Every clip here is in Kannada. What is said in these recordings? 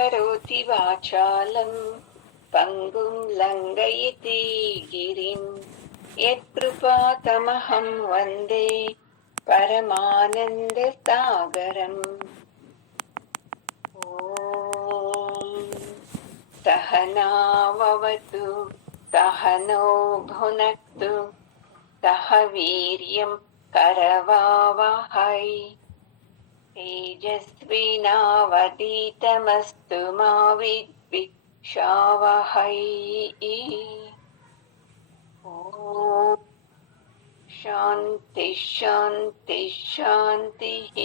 करोति वाचालं पङ्गुं लङ्घयति गिरिं यत्कृपातमहं वन्दे परमानन्दसागरम्। ॐ सहनाववतु सहनौ भुनक्तु सह वीर्यं करवावहै तेजस्विनावधीतमस्तु मा विद्विषावहै। ॐ ಶಾಂತಿ ಶಾಂತಿ ಶಾಂತಿಃ.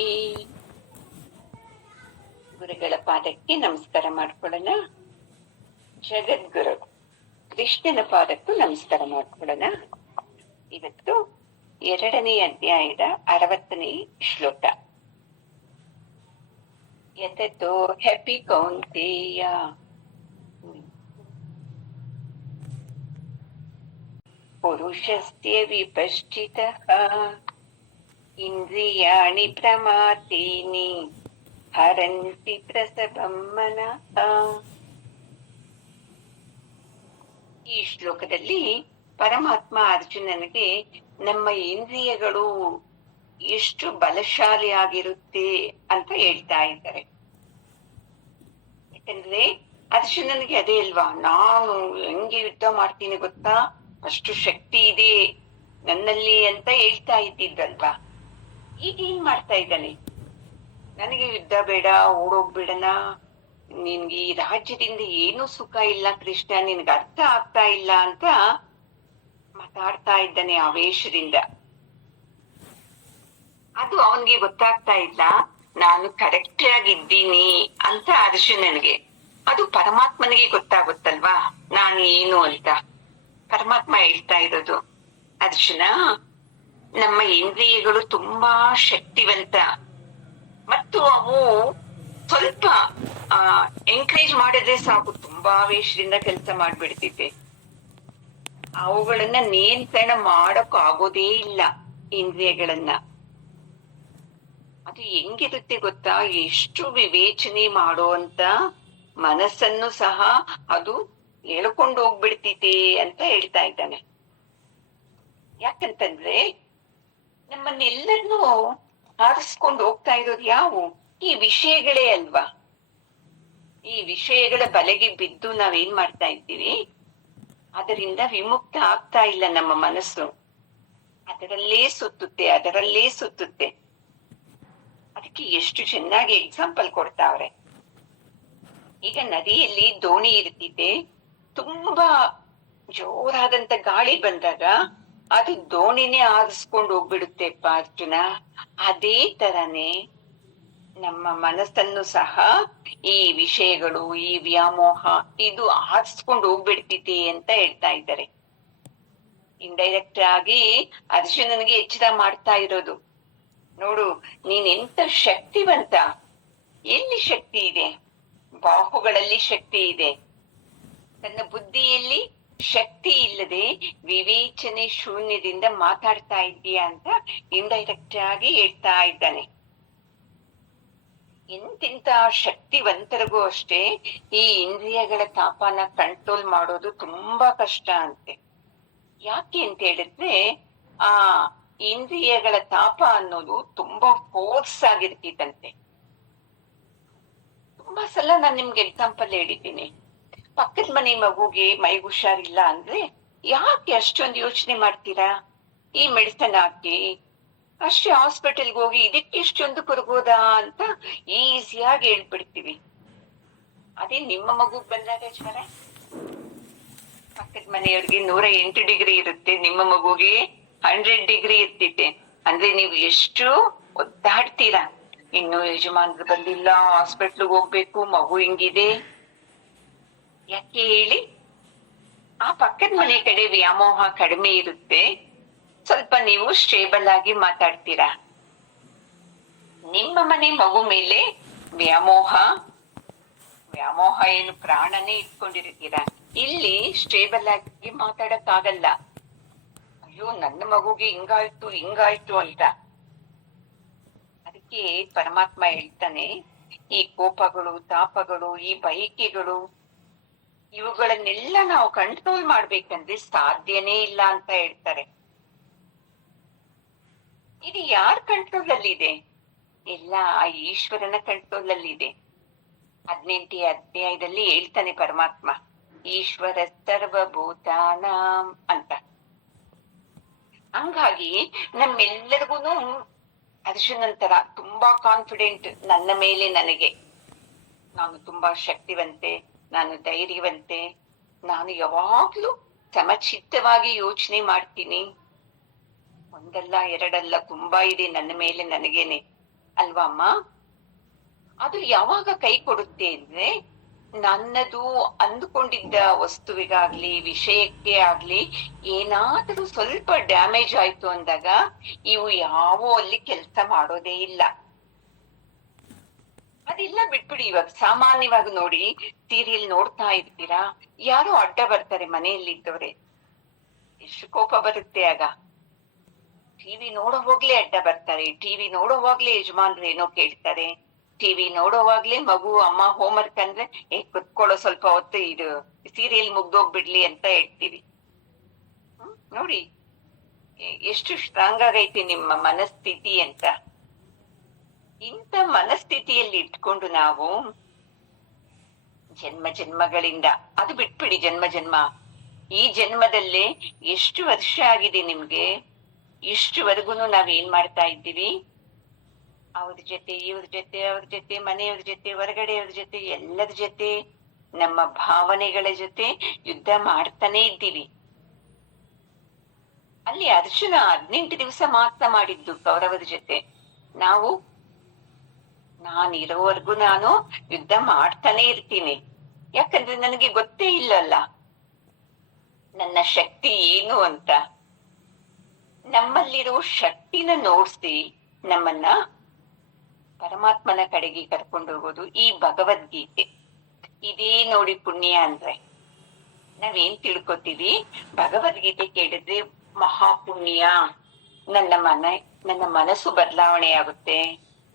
ಗುರುಗಳ ಪಾದಕ್ಕೆ ನಮಸ್ಕಾರ ಮಾಡ್ಕೊಳ್ಳೋಣ. ಜಗದ್ಗುರು ಕೃಷ್ಣನ ಪಾದಕ್ಕೂ ನಮಸ್ಕಾರ ಮಾಡ್ಕೊಳ್ಳೋಣ. ಇವತ್ತು 2ನೇ ಅಧ್ಯಾಯದ 60ನೇ ಶ್ಲೋಕ. ಯತತೋ ಹ್ಯಾಪಿ ಕೌಂತೇಯ ಪುರುಷಸ್ಯ ವಿಪಶ್ಚಿತಃ ಇಂದ್ರಿಯಾಣಿ ಪ್ರಮಾಥೀನಿ ಹರಂತಿ ಪ್ರಸಭಂ ಮನಃ. ಈ ಶ್ಲೋಕದಲ್ಲಿ ಪರಮಾತ್ಮ ಅರ್ಜುನನಿಗೆ ನಮ್ಮ ಇಂದ್ರಿಯಗಳು ಎಷ್ಟು ಬಲಶಾಲಿಯಾಗಿರುತ್ತೆ ಅಂತ ಹೇಳ್ತಾ ಇದ್ದಾರೆ. ಯಾಕಂದ್ರೆ ಅರ್ಜುನನಿಗೆ ಅದೇ ಅಲ್ವಾ, ನಾನು ಹೆಂಗೆ ಯುದ್ಧ ಮಾಡ್ತೀನಿ ಗೊತ್ತಾ, ಅಷ್ಟು ಶಕ್ತಿ ಇದೆ ನನ್ನಲ್ಲಿ ಅಂತ ಹೇಳ್ತಾ ಇದ್ದಿದ್ದಲ್ವಾ. ಈಗ ಏನ್ ಮಾಡ್ತಾ ಇದ್ದಾನೆ, ನನಗೆ ಯುದ್ಧ ಬೇಡ, ಓಡೋಗ್ಬಿಡಣ, ನಿನ್ಗೆ ಈ ರಾಜ್ಯದಿಂದ ಏನೂ ಸುಖ ಇಲ್ಲ ಕೃಷ್ಣ, ನಿನ್ಗೆ ಅರ್ಥ ಆಗ್ತಾ ಇಲ್ಲ ಅಂತ ಮಾತಾಡ್ತಾ ಇದ್ದಾನೆ ಆವೇಶದಿಂದ. ಅದು ಅವನ್ಗೆ ಗೊತ್ತಾಗ್ತಾ ಇಲ್ಲ ನಾನು ಕರೆಕ್ಟ್ ಆಗಿದ್ದೀನಿ ಅಂತ ಅರ್ಜುನನಿಗೆ. ಅದು ಪರಮಾತ್ಮನಿಗೆ ಗೊತ್ತಾಗುತ್ತಲ್ವಾ ನಾನು ಏನು ಅಂತ. ಪರಮಾತ್ಮ ಹೇಳ್ತಾ ಇರೋದು, ಅರ್ಜುನ, ನಮ್ಮ ಇಂದ್ರಿಯಗಳು ತುಂಬಾ ಶಕ್ತಿವಂತ ಮತ್ತು ಅವು ಸ್ವಲ್ಪ ಎಂಕರೇಜ್ ಮಾಡಿದ್ರೆ ಸಾಕು ತುಂಬಾ ವೇಷದಿಂದ ಕೆಲಸ ಮಾಡ್ಬಿಡ್ತಿದ್ದೆ. ಅವುಗಳನ್ನ ನಿಯಂತ್ರಣ ಮಾಡಕ್ ಆಗೋದೇ ಇಲ್ಲ ಇಂದ್ರಿಯಗಳನ್ನ. ಅದು ಹೆಂಗಿರುತ್ತೆ ಗೊತ್ತಾ, ಎಷ್ಟು ವಿವೇಚನೆ ಮಾಡುವಂತ ಮನಸ್ಸನ್ನು ಸಹ ಅದು ಹೇಳ್ಕೊಂಡು ಹೋಗ್ಬಿಡ್ತೈತೆ ಅಂತ ಹೇಳ್ತಾ ಇದ್ದಾನೆ. ಯಾಕಂತಂದ್ರೆ ನಮ್ಮನ್ನೆಲ್ಲರನ್ನೂ ಆರಿಸ್ಕೊಂಡು ಹೋಗ್ತಾ ಇರೋದು ಯಾವು, ಈ ವಿಷಯಗಳೇ ಅಲ್ವಾ. ಈ ವಿಷಯಗಳ ಬಲೆಗೆ ಬಿದ್ದು ನಾವೇನ್ ಮಾಡ್ತಾ ಇದ್ದೀವಿ, ಅದರಿಂದ ವಿಮುಕ್ತ ಆಗ್ತಾ ಇಲ್ಲ ನಮ್ಮ ಮನಸ್ಸು. ಅದರಲ್ಲೇ ಸುತ್ತುತ್ತೆ. ಅದಕ್ಕೆ ಎಷ್ಟು ಚೆನ್ನಾಗಿ ಎಕ್ಸಾಂಪಲ್ ಕೊಡ್ತಾವ್ರೆ. ಈಗ ನದಿಯಲ್ಲಿ ದೋಣಿ ಇರ್ತಿದೆ, ತುಂಬಾ ಜೋರಾದಂತ ಗಾಳಿ ಬಂದಾಗ ಅದು ದೋಣಿನೇ ಆರಿಸ್ಕೊಂಡು ಹೋಗ್ಬಿಡುತ್ತೆಪ್ಪ ಅರ್ಜುನ. ಅದೇ ತರನೇ ನಮ್ಮ ಮನಸ್ಸನ್ನು ಸಹ ಈ ವಿಷಯಗಳು, ಈ ವ್ಯಾಮೋಹ ಇದು ಆರಿಸ್ಕೊಂಡು ಹೋಗ್ಬಿಡ್ತೈತಿ ಅಂತ ಹೇಳ್ತಾ ಇದ್ದಾರೆ. ಇಂಡೈರೆಕ್ಟ್ ಆಗಿ ಅರ್ಜುನನಿಗೆ ಎಚ್ಚರ ಮಾಡ್ತಾ ಇರೋದು, ನೋಡು ನೀನ್ ಎಂತ ಶಕ್ತಿವಂತ. ಎಲ್ಲಿ ಶಕ್ತಿ ಇದೆ? ಬಾಹುಗಳಲ್ಲಿ ಶಕ್ತಿ ಇದೆ. ತನ್ನ ಬುದ್ಧಿಯಲ್ಲಿ ಶಕ್ತಿ ಇಲ್ಲದೆ ವಿವೇಚನೆ ಶೂನ್ಯದಿಂದ ಮಾತಾಡ್ತಾ ಇದ್ದೀಯಾ ಅಂತ ಇಂಡೈರೆಕ್ಟ್ ಆಗಿ ಹೇಳ್ತಾ ಇದ್ದಾನೆ. ಎಂತಿಂತ ಶಕ್ತಿವಂತರಿಗೂ ಅಷ್ಟೇ ಈ ಇಂದ್ರಿಯಗಳ ತಾಪನ ಕಂಟ್ರೋಲ್ ಮಾಡೋದು ತುಂಬಾ ಕಷ್ಟ ಅಂತೆ. ಯಾಕೆ ಅಂತ ಹೇಳಿದ್ರೆ ಆ ಇಂದ್ರಿಯಗಳ ತಾಪ ಅನ್ನೋದು ತುಂಬಾ ಫೋರ್ಸ್ ಆಗಿರ್ತಿತ್ತಂತೆ. ತುಂಬಾ ಸಲ ನಾನ್ ನಿಮ್ಗೆ ಎಕ್ಸಾಂಪಲ್ ಹೇಳಿದ್ದೀನಿ. ಪಕ್ಕದ ಮನೆ ಮಗುಗೆ ಮೈಗೆ ಹುಷಾರಿಲ್ಲ ಅಂದ್ರೆ ಯಾಕೆ ಅಷ್ಟೊಂದು ಯೋಚನೆ ಮಾಡ್ತೀರಾ, ಈ ಮೆಡಿಸನ್ ಹಾಕಿ ಅಷ್ಟೇ ಹಾಸ್ಪಿಟಲ್ಗೆ ಹೋಗಿ ಇದಕ್ಕೆ ಇಷ್ಟೊಂದು ಕೊರಗೋದಾ ಅಂತ ಈಸಿಯಾಗಿ ಹೇಳ್ಬಿಡ್ತೀವಿ. ಅದೇ ನಿಮ್ಮ ಮಗುಗ್ ಬಂದಾಗ ಜ್ವರ, ಪಕ್ಕದ ಮನೆಯವ್ರಿಗೆ 108 ಡಿಗ್ರಿ ಇರುತ್ತೆ, ನಿಮ್ಮ ಮಗುಗೆ 100 ಡಿಗ್ರಿ ಇರ್ತಿದೆ ಅಂದ್ರೆ ನೀವು ಎಷ್ಟು ಒದ್ದಾಡ್ತೀರಾ. ಇನ್ನು ಯಜಮಾನ್ರು ಬಂದಿಲ್ಲ, ಹಾಸ್ಪಿಟ್ಲ್ಗೆ ಹೋಗ್ಬೇಕು, ಮಗು ಹಿಂಗಿದೆ. ಯಾಕೆ ಹೇಳಿ? ಆ ಪಕ್ಕದ ಮನೆ ಕಡೆ ವ್ಯಾಮೋಹ ಕಡಿಮೆ ಇರುತ್ತೆ, ಸ್ವಲ್ಪ ನೀವು ಸ್ಟೇಬಲ್ ಆಗಿ ಮಾತಾಡ್ತೀರಾ. ನಿಮ್ಮ ಮನೆ ಮಗು ಮೇಲೆ ವ್ಯಾಮೋಹ ಏನು ಪ್ರಾಣನೇ ಇಟ್ಕೊಂಡಿರ್ತೀರಾ. ಇಲ್ಲಿ ಸ್ಟೇಬಲ್ ಆಗಿ ಮಾತಾಡಕ್ ಆಗಲ್ಲ. ಅಯ್ಯೋ ನನ್ನ ಮಗುಗೆ ಹಿಂಗಾಯ್ತು ಅಂತ. ಅದಕ್ಕೆ ಪರಮಾತ್ಮ ಹೇಳ್ತಾನೆ, ಈ ಕೋಪಗಳು, ತಾಪಗಳು, ಈ ಬಯಕೆಗಳು, ಇವುಗಳನ್ನೆಲ್ಲ ನಾವು ಕಂಟ್ರೋಲ್ ಮಾಡ್ಬೇಕಂದ್ರೆ ಸಾಧ್ಯನೇ ಇಲ್ಲ ಅಂತ ಹೇಳ್ತಾರೆ. ಇದು ಯಾರ ಕಂಟ್ರೋಲ್ ಅಲ್ಲಿ ಇದೆ? ಎಲ್ಲ ಆ ಈಶ್ವರನ ಕಂಟ್ರೋಲ್ ಅಲ್ಲಿ ಇದೆ. 18ನೇ ಅಧ್ಯಾಯದಲ್ಲಿ ಹೇಳ್ತಾನೆ ಪರಮಾತ್ಮ, ಈಶ್ವರ ಸರ್ವಭೂತಾನಾಂ ಅಂತ. ಹಂಗಾಗಿ ನಮ್ಮೆಲ್ಲರಿಗೂನು ಅರ್ಜುನಂತರ ತುಂಬಾ ಕಾನ್ಫಿಡೆಂಟ್ ನನ್ನ ಮೇಲೆ ನನಗೆ. ನಾನು ತುಂಬಾ ಶಕ್ತಿವಂತೆ, ನಾನು ಧೈರ್ಯವಂತೆ, ನಾನು ಯಾವಾಗ್ಲೂ ಸಮಚಿತ್ತವಾಗಿ ಯೋಚನೆ ಮಾಡ್ತೀನಿ. ಒಂದಲ್ಲ ಎರಡಲ್ಲ, ತುಂಬಾ ಇದೆ ನನ್ನ ಮೇಲೆ ನನಗೇನೆ ಅಲ್ವಾ ಅಮ್ಮ? ಅದು ಯಾವಾಗ ಕೈ ಕೊಡುತ್ತೆ ಅಂದ್ರೆ, ನನ್ನದು ಅಂದುಕೊಂಡಿದ್ದ ವಸ್ತುವಿಗಾಗ್ಲಿ ವಿಷಯಕ್ಕೆ ಆಗ್ಲಿ ಏನಾದ್ರೂ ಸ್ವಲ್ಪ ಡ್ಯಾಮೇಜ್ ಆಯ್ತು ಅಂದಾಗ ಇವು ಯಾವೋ ಅಲ್ಲಿ ಕೆಲಸ ಮಾಡೋದೇ ಇಲ್ಲ. ಅದೆಲ್ಲ ಬಿಟ್ಬಿಡಿ. ಇವಾಗ ಸಾಮಾನ್ಯವಾಗಿ ನೋಡಿ, ಸೀರಿಯಲ್ ನೋಡ್ತಾ ಇರ್ತೀರಾ, ಯಾರೋ ಅಡ್ಡ ಬರ್ತಾರೆ ಮನೆಯಲ್ಲಿದ್ದವ್ರೆ, ಎಷ್ಟು ಕೋಪ ಬರುತ್ತೆ ಆಗ. ಟಿವಿ ನೋಡೋವಾಗ್ಲೇ ಅಡ್ಡ ಬರ್ತಾರೆ, ಟಿವಿ ನೋಡೋವಾಗ್ಲೇ ಯಜಮಾನ್ರು ಏನೋ ಕೇಳ್ತಾರೆ, ಟಿವಿ ನೋಡೋವಾಗ್ಲೇ ಮಗು ಅಮ್ಮ ಹೋಮ್ವರ್ಕ್ ಅಂದ್ರೆ ಕುತ್ಕೊಳ್ಳೋ ಸ್ವಲ್ಪ ಹೊತ್ತು, ಇದು ಸೀರಿಯಲ್ ಮುಗ್ದೋಗ್ಬಿಡ್ಲಿ ಅಂತ ಹೇಳ್ತೀವಿ. ನೋಡಿ ಎಷ್ಟು ಸ್ಟ್ರಾಂಗ್ ಆಗೈತಿ ನಿಮ್ಮ ಮನಸ್ಥಿತಿ ಅಂತ. ಇಂಥ ಮನಸ್ಥಿತಿಯಲ್ಲಿ ಇಟ್ಕೊಂಡು ನಾವು ಜನ್ಮ ಜನ್ಮಗಳಿಂದ, ಅದು ಬಿಟ್ಬಿಡಿ ಜನ್ಮ ಜನ್ಮ, ಈ ಜನ್ಮದಲ್ಲೇ ಎಷ್ಟು ವರ್ಷ ಆಗಿದೆ ನಿಮ್ಗೆ, ಇಷ್ಟುವರೆಗೂ ನಾವೇನ್ ಮಾಡ್ತಾ ಇದ್ದೀವಿ? ಅವ್ರ ಜೊತೆ ಇವ್ರ ಜೊತೆ ಅವ್ರ ಜೊತೆ ಮನೆಯವ್ರ ಜೊತೆ ಹೊರಗಡೆಯವ್ರ ಜೊತೆ ಎಲ್ಲರ ಜೊತೆ ನಮ್ಮ ಭಾವನೆಗಳ ಜೊತೆ ಯುದ್ಧ ಮಾಡ್ತಾನೆ ಇದ್ದೀವಿ. ಅಲ್ಲಿ ಅರ್ಜುನ 18 ದಿವಸ ಮಾತ್ರ ಮಾಡಿದ್ದು ಕೌರವರ ಜೊತೆ. ನಾವು ನಾನಿರೋವರೆಗೂ ನಾನು ಯುದ್ಧ ಮಾಡ್ತಾನೆ ಇರ್ತೀನಿ. ಯಾಕಂದ್ರೆ ನನಗೆ ಗೊತ್ತೇ ಇಲ್ಲಲ್ಲ ನನ್ನ ಶಕ್ತಿ ಏನು ಅಂತ. ನಮ್ಮಲ್ಲಿರೋ ಶಕ್ತಿನ ನೋಡ್ಸಿ ನಮ್ಮನ್ನ ಪರಮಾತ್ಮನ ಕಡೆಗೆ ಕರ್ಕೊಂಡು ಹೋಗೋದು ಈ ಭಗವದ್ಗೀತೆ. ಇದೇ ನೋಡಿ ಪುಣ್ಯ ಅಂದ್ರೆ. ನಾವೇನ್ ತಿಳ್ಕೊತೀವಿ? ಭಗವದ್ಗೀತೆ ಕೇಳಿದ್ರೆ ಮಹಾಪುಣ್ಯ. ನನ್ನ ಮನಸ್ಸು ಬದಲಾವಣೆ ಆಗುತ್ತೆ.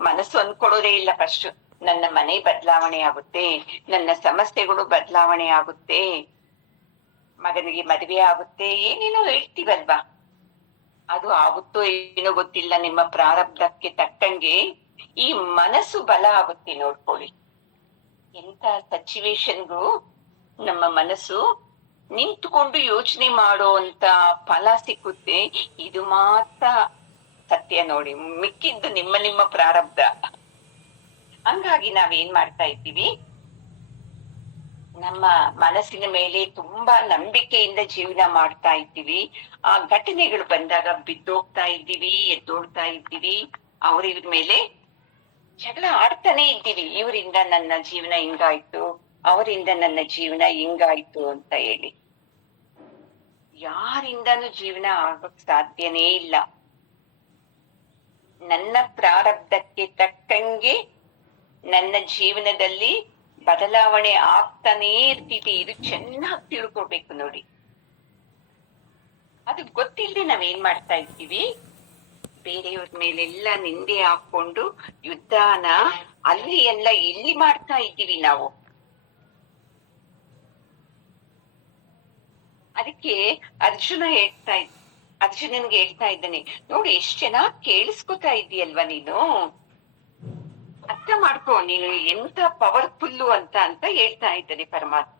ಮನಸ್ಸು ಅನ್ಕೊಡೋದೇ ಇಲ್ಲ, ಫಸ್ಟ್ ನನ್ನ ಮನೆ ಬದಲಾವಣೆ ಆಗುತ್ತೆ, ನನ್ನ ಸಮಸ್ಯೆಗಳು ಬದಲಾವಣೆ ಆಗುತ್ತೆ, ಮಗನಿಗೆ ಮದುವೆ ಆಗುತ್ತೆ, ಏನೇನೋ ಹೇಳ್ತೀವಲ್ವಾ. ಅದು ಆಗುತ್ತೋ ಏನೋ ಗೊತ್ತಿಲ್ಲ, ನಿಮ್ಮ ಪ್ರಾರಬ್ಧಕ್ಕೆ ತಕ್ಕಂಗೆ ಈ ಮನಸ್ಸು ಬಲ ಆಗುತ್ತೆ. ನೋಡ್ಕೊಳ್ಳಿ, ಎಂತ ಸಿಚುವೇಶನ್ಗೂ ನಮ್ಮ ಮನಸ್ಸು ನಿಂತುಕೊಂಡು ಯೋಚನೆ ಮಾಡೋ ಅಂತ ಫಲ ಸಿಕ್ಕುತ್ತೆ. ಇದು ಮಾತ್ರ ಸತ್ಯ ನೋಡಿ, ಮಿಕ್ಕಿದ್ದು ನಿಮ್ಮ ನಿಮ್ಮ ಪ್ರಾರಬ್ಧ. ಹಂಗಾಗಿ ನಾವೇನ್ ಮಾಡ್ತಾ ಇದ್ದೀವಿ? ನಮ್ಮ ಮನಸ್ಸಿನ ಮೇಲೆ ತುಂಬಾ ನಂಬಿಕೆಯಿಂದ ಜೀವನ ಮಾಡ್ತಾ ಇದ್ದೀವಿ. ಆ ಘಟನೆಗಳು ಬಂದಾಗ ಬಿದ್ದೋಗ್ತಾ ಇದ್ದೀವಿ, ಎದ್ದೋಡ್ತಾ ಇದ್ದೀವಿ, ಅವ್ರ ಮೇಲೆ ಜಗಳ ಆಡ್ತಾನೆ ಇದ್ದೀವಿ. ಇವರಿಂದ ನನ್ನ ಜೀವನ ಹಿಂಗಾಯ್ತು, ಅವರಿಂದ ನನ್ನ ಜೀವನ ಹಿಂಗಾಯ್ತು ಅಂತ ಹೇಳಿ. ಯಾರಿಂದನೂ ಜೀವನ ಆಗೋಕ್ ಸಾಧ್ಯನೇ ಇಲ್ಲ. ನನ್ನ ಪ್ರಾರಬ್ಧಕ್ಕೆ ತಕ್ಕಂಗೆ ನನ್ನ ಜೀವನದಲ್ಲಿ ಬದಲಾವಣೆ ಆಗ್ತಾನೇ ಇರ್ತಿದೆ. ಇದು ಚೆನ್ನಾಗಿ ತಿಳ್ಕೊಬೇಕು ನೋಡಿ. ಅದು ಗೊತ್ತಿಲ್ಲದೆ ನಾವೇನ್ ಮಾಡ್ತಾ ಇದ್ದೀವಿ? ಬೇರೆಯವ್ರ ಮೇಲೆಲ್ಲ ನಿಂದೆ ಹಾಕೊಂಡು ಯುದ್ಧನ ಅಲ್ಲಿ ಎಲ್ಲ ಇಲ್ಲಿ ಮಾಡ್ತಾ ಇದ್ದೀವಿ ನಾವು. ಅದಕ್ಕೆ ಅರ್ಜುನನ್ಗೆ ಹೇಳ್ತಾ ಇದ್ದಾನೆ, ನೋಡಿ ಎಷ್ಟ್ ಚೆನ್ನಾಗ್ ಕೇಳಿಸ್ಕೊತಾ ಇದೀಯಲ್ವಾ ನೀನು, ಅರ್ಥ ಮಾಡ್ಕೋ ನೀನು ಎಂತ ಪವರ್ಫುಲ್ಲು ಅಂತ ಹೇಳ್ತಾ ಇದ್ದಾನೆ ಪರಮಾತ್ಮ.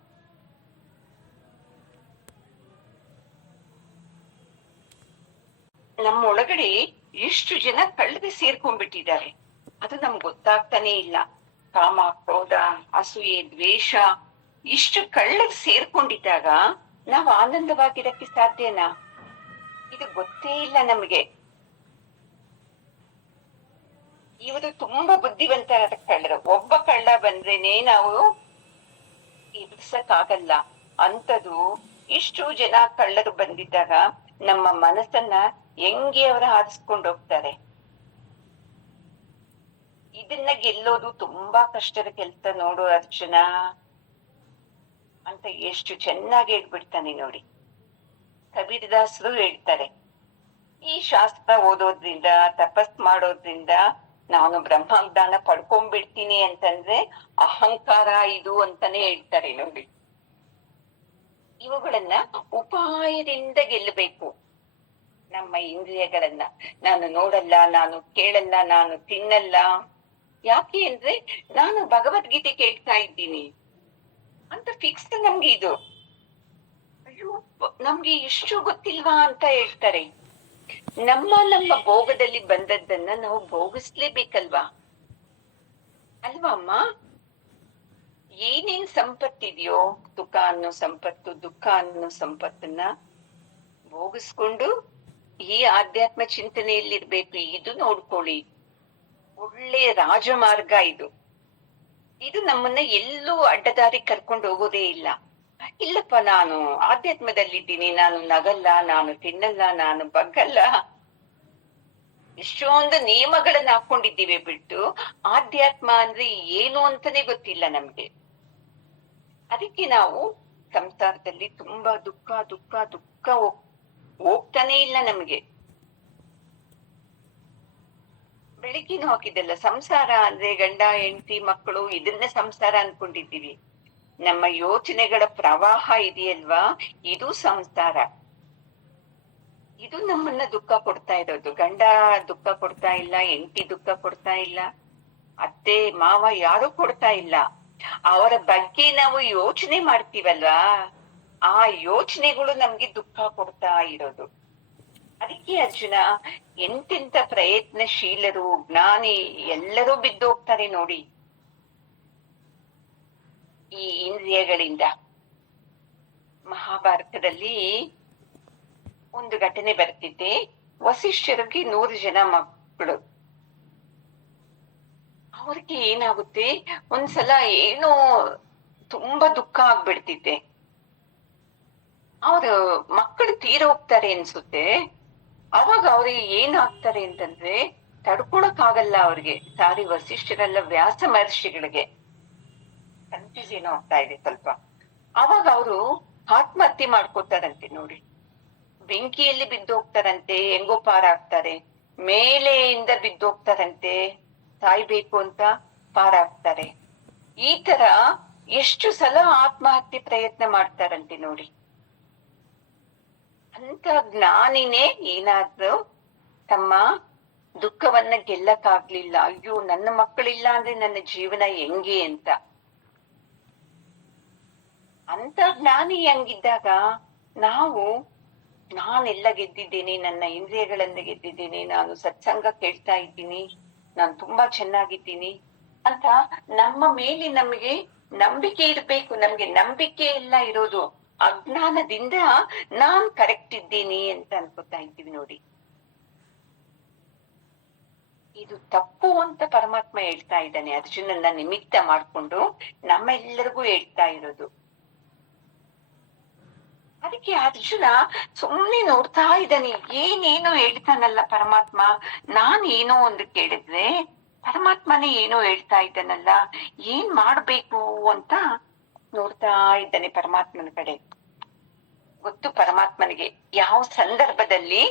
ನಮ್ಮೊಳಗಡೆ ಎಷ್ಟು ಜನ ಕಳ್ಳದೆ ಸೇರ್ಕೊಂಡ್ಬಿಟ್ಟಿದ್ದಾರೆ, ಅದು ನಮ್ಗೆ ಗೊತ್ತಾಗ್ತಾನೆ ಇಲ್ಲ. ಕಾಮ, ಕ್ರೋಧ, ಅಸೂಯೆ, ದ್ವೇಷ ಇಷ್ಟು ಕಳ್ಳದ್ ಸೇರ್ಕೊಂಡಿದ್ದಾಗ ನಾವು ಆನಂದವಾಗಿರಕ್ಕೆ ಸಾಧ್ಯನಾ? ಇದು ಗೊತ್ತೇ ಇಲ್ಲ ನಮ್ಗೆ. ಇವರು ತುಂಬಾ ಬುದ್ಧಿವಂತರಾದ ಕಳ್ಳರು. ಒಬ್ಬ ಕಳ್ಳ ಬಂದ್ರೇನೆ ನಾವು ಎದುರ್ಸಕ್ಕಾಗಲ್ಲ. ಅಂಥದ್ದು ಇಷ್ಟು ಜನ ಕಳ್ಳರು ಬಂದಿದ್ದಾಗ ನಮ್ಮ ಮನಸ್ಸನ್ನ ಹೆಂಗೆ ಅವರು ಹಾರಿಸ್ಕೊಂಡು ಹೋಗ್ತಾರೆ. ಇದನ್ನ ಗೆಲ್ಲೋದು ತುಂಬಾ ಕಷ್ಟದ ಕೆಲ್ಸ ನೋಡು ಅರ್ಜುನ ಅಂತ ಎಷ್ಟು ಚೆನ್ನಾಗಿ ಹೇಳ್ಬಿಡ್ತಾನೆ ನೋಡಿ. ಕಬೀರದಾಸರು ಹೇಳ್ತಾರೆ, ಈ ಶಾಸ್ತ್ರ ಓದೋದ್ರಿಂದ, ತಪಸ್ ಮಾಡೋದ್ರಿಂದ ನಾನು ಬ್ರಹ್ಮಜ್ಞಾನ ಪಡ್ಕೊಂಡ್ಬಿಡ್ತೀನಿ ಅಂತಂದ್ರೆ ಅಹಂಕಾರ ಇದು ಅಂತಾನೆ ಹೇಳ್ತಾರೆ ನೋಡಿ. ಇವುಗಳನ್ನ ಉಪಾಯದಿಂದ ಗೆಲ್ಲಬೇಕು. ನಮ್ಮ ಇಂದ್ರಿಯಗಳನ್ನ ನಾನು ನೋಡಲ್ಲ, ನಾನು ಕೇಳಲ್ಲ, ನಾನು ತಿನ್ನಲ್ಲ. ಯಾಕೆ ಅಂದ್ರೆ ನಾನು ಭಗವದ್ಗೀತೆ ಕೇಳ್ತಾ ಇದ್ದೀನಿ ಅಂತ ಫಿಕ್ಸ್ ನಮ್ಗೆ ಇದು. ಅಯ್ಯೋ, ನಮ್ಗೆ ಇಷ್ಟು ಗೊತ್ತಿಲ್ವಾ ಅಂತ ಹೇಳ್ತಾರೆ. ನಮ್ಮ ಭೋಗದಲ್ಲಿ ಬಂದದ್ದನ್ನ ನಾವು ಭೋಗಿಸ್ಲೇಬೇಕಲ್ವಾ ಅಲ್ವಾ ಅಮ್ಮ? ಏನೇನ್ ಸಂಪತ್ತಿದೆಯೋ, ಸುಖ ಅನ್ನೋ ಸಂಪತ್ತು, ದುಃಖ ಅನ್ನೋ ಸಂಪತ್ತನ್ನ ಭೋಗಿಸ್ಕೊಂಡು ಈ ಆಧ್ಯಾತ್ಮ ಚಿಂತನೆಯಲ್ಲಿರ್ಬೇಕು. ಇದು ನೋಡ್ಕೊಳ್ಳಿ, ಒಳ್ಳೆ ರಾಜಮಾರ್ಗ ಇದು. ಇದು ನಮ್ಮನ್ನ ಎಲ್ಲೂ ಅಡ್ಡದಾರಿ ಕರ್ಕೊಂಡು ಹೋಗೋದೇ ಇಲ್ಲ. ಇಲ್ಲಪ್ಪ, ನಾನು ಆಧ್ಯಾತ್ಮದಲ್ಲಿದ್ದೀನಿ, ನಾನು ನಗಲ್ಲ, ನಾನು ತಿನ್ನಲ್ಲ, ನಾನು ಬಗ್ಗಲ್ಲ, ಇಷ್ಟೊಂದು ನಿಯಮಗಳನ್ನ ಹಾಕೊಂಡಿದ್ದೀವಿ ಬಿಟ್ಟು ಆಧ್ಯಾತ್ಮ ಅಂದ್ರೆ ಏನು ಅಂತಾನೆ ಗೊತ್ತಿಲ್ಲ ನಮ್ಗೆ. ಅದಕ್ಕೆ ನಾವು ಸಂಸಾರದಲ್ಲಿ ತುಂಬಾ ದುಃಖ ದುಃಖ ದುಃಖ ಹೋಗ್ತಾನೆ ಇಲ್ಲ ನಮ್ಗೆ. ಬೆಳಕಿನ ಹಾಕಿದೆಲ್ಲ ಸಂಸಾರ ಅಂದ್ರೆ ಗಂಡ ಹೆಂಡತಿ ಮಕ್ಕಳು, ಇದನ್ನ ಸಂಸಾರ ಅನ್ಕೊಂಡಿದ್ದೀವಿ. ನಮ್ಮ ಯೋಚನೆಗಳ ಪ್ರವಾಹ ಇದೆಯಲ್ವಾ, ಇದು ಸಂಸಾರ. ಇದು ನಮ್ಮನ್ನ ದುಃಖ ಕೊಡ್ತಾ ಇರೋದು. ಗಂಡ ದುಃಖ ಕೊಡ್ತಾ ಇಲ್ಲ, ಹೆಂಡತಿ ದುಃಖ ಕೊಡ್ತಾ ಇಲ್ಲ, ಅತ್ತೆ ಮಾವ ಯಾರು ಕೊಡ್ತಾ ಇಲ್ಲ. ಅವರ ಬಗ್ಗೆ ನಾವು ಯೋಚನೆ ಮಾಡ್ತೀವಲ್ವಾ, ಆ ಯೋಚನೆಗಳು ನಮ್ಗೆ ದುಃಖ ಕೊಡ್ತಾ ಇರೋದು. ಅದಕ್ಕೆ ಅರ್ಜುನ, ಎಂತೆಂತ ಪ್ರಯತ್ನಶೀಲರು, ಜ್ಞಾನಿ ಎಲ್ಲರೂ ಬಿದ್ದೋಗ್ತಾರೆ ನೋಡಿ ಈ ಇಂದ್ರಿಯಗಳಿಂದ. ಮಹಾಭಾರತದಲ್ಲಿ ಒಂದು ಘಟನೆ ಬರ್ತಿದ್ದೆ. ವಸಿಷ್ಠರಿಗೆ 100 ಜನ ಮಕ್ಕಳು. ಅವ್ರಿಗೆ ಏನಾಗುತ್ತೆ, ಒಂದ್ಸಲ ಏನೋ ತುಂಬಾ ದುಃಖ ಆಗ್ಬಿಡ್ತಿದ್ದೆ. ಅವ್ರ ಮಕ್ಕಳು ತೀರೋಗ್ತಾರೆ ಅನ್ಸುತ್ತೆ. ಅವಾಗ ಅವ್ರಿಗೆ ಏನಾಗ್ತಾರೆ ಅಂತಂದ್ರೆ ತಡ್ಕೊಳಕ್ ಆಗಲ್ಲ ಅವ್ರಿಗೆ. ಸಾರಿ, ವಸಿಷ್ಠರಲ್ಲ, ವ್ಯಾಸ ಮಹರ್ಷಿಗಳಿಗೆ ಕನ್ಫ್ಯೂಸ್ ಆಗ್ತಾ ಇದೆ ಸ್ವಲ್ಪ. ಅವಾಗ ಅವರು ಆತ್ಮಹತ್ಯೆ ಮಾಡ್ಕೋತಾರಂತೆ ನೋಡಿ. ಬೆಂಕಿಯಲ್ಲಿ ಬಿದ್ದೋಗ್ತಾರಂತೆ, ಹೆಂಗೋ ಪಾರಾಗ್ತಾರೆ. ಮೇಲೆಯಿಂದ ಬಿದ್ದೋಗ್ತಾರಂತೆ, ಸಾಯ್ಬೇಕು ಅಂತ ಪಾರಾಗ್ತಾರೆ. ಈ ತರ ಎಷ್ಟು ಸಲ ಆತ್ಮಹತ್ಯೆ ಪ್ರಯತ್ನ ಮಾಡ್ತಾರಂತೆ ನೋಡಿ. ಅಂತ ಜ್ಞಾನಿನೇ ಏನಾದ್ರು ತಮ್ಮ ದುಃಖವನ್ನ ಗೆಲ್ಲಕ್ಕಾಗ್ಲಿಲ್ಲ, ಅಯ್ಯೋ ನನ್ನ ಮಕ್ಕಳಿಲ್ಲ ಅಂದ್ರೆ ನನ್ನ ಜೀವನ ಹೆಂಗೆ ಅಂತ. ಅಂತ ಜ್ಞಾನಿ ಹಂಗಿದ್ದಾಗ ನಾವು, ನಾನೆಲ್ಲ ಗೆದ್ದಿದ್ದೇನೆ, ನನ್ನ ಇಂದ್ರಿಯಗಳನ್ನ ಗೆದ್ದಿದ್ದೇನೆ, ನಾನು ಸತ್ಸಂಗ ಕೇಳ್ತಾ ಇದ್ದೀನಿ, ನಾನು ತುಂಬಾ ಚೆನ್ನಾಗಿದ್ದೀನಿ ಅಂತ ನಮ್ಮ ಮೇಲೆ ನಮಗೆ ನಂಬಿಕೆ ಇರ್ಬೇಕು. ನಮ್ಗೆ ನಂಬಿಕೆ ಎಲ್ಲ ಇರೋದು ಅಜ್ಞಾನದಿಂದ ನಾನ್ ಕರೆಕ್ಟ್ ಇದ್ದೀನಿ ಅಂತ ಅನ್ಕೋತಾ ಇದ್ದೀವಿ ನೋಡಿ. ಇದು ತಪ್ಪು ಅಂತ ಪರಮಾತ್ಮ ಹೇಳ್ತಾ ಇದ್ದಾನೆ, ಅರ್ಜುನನ್ನ ನಿಮಿತ್ತ ಮಾಡ್ಕೊಂಡು ನಮ್ಮೆಲ್ಲರಿಗೂ ಹೇಳ್ತಾ ಇರೋದು. ಅದಕ್ಕೆ ಅರ್ಜುನ ಸುಮ್ನೆ ನೋಡ್ತಾ ಇದ್ದಾನೆ, ಏನೇನೋ ಹೇಳ್ತಾನಲ್ಲ ಪರಮಾತ್ಮ. ನಾನ್ ಏನೋ ಒಂದು ಕೇಳಿದ್ರೆ ಪರಮಾತ್ಮನೇ ಏನೋ ಹೇಳ್ತಾ ಇದ್ದಾನಲ್ಲ, ಏನ್ ಮಾಡ್ಬೇಕು ಅಂತ ನೋಡ್ತಾ ಇದ್ದಾನೆ ಪರಮಾತ್ಮನ ಕಡೆ. ಗೊತ್ತು ಪರಮಾತ್ಮನಿಗೆ ಯಾವ ಸಂದರ್ಭದಲ್ಲಿ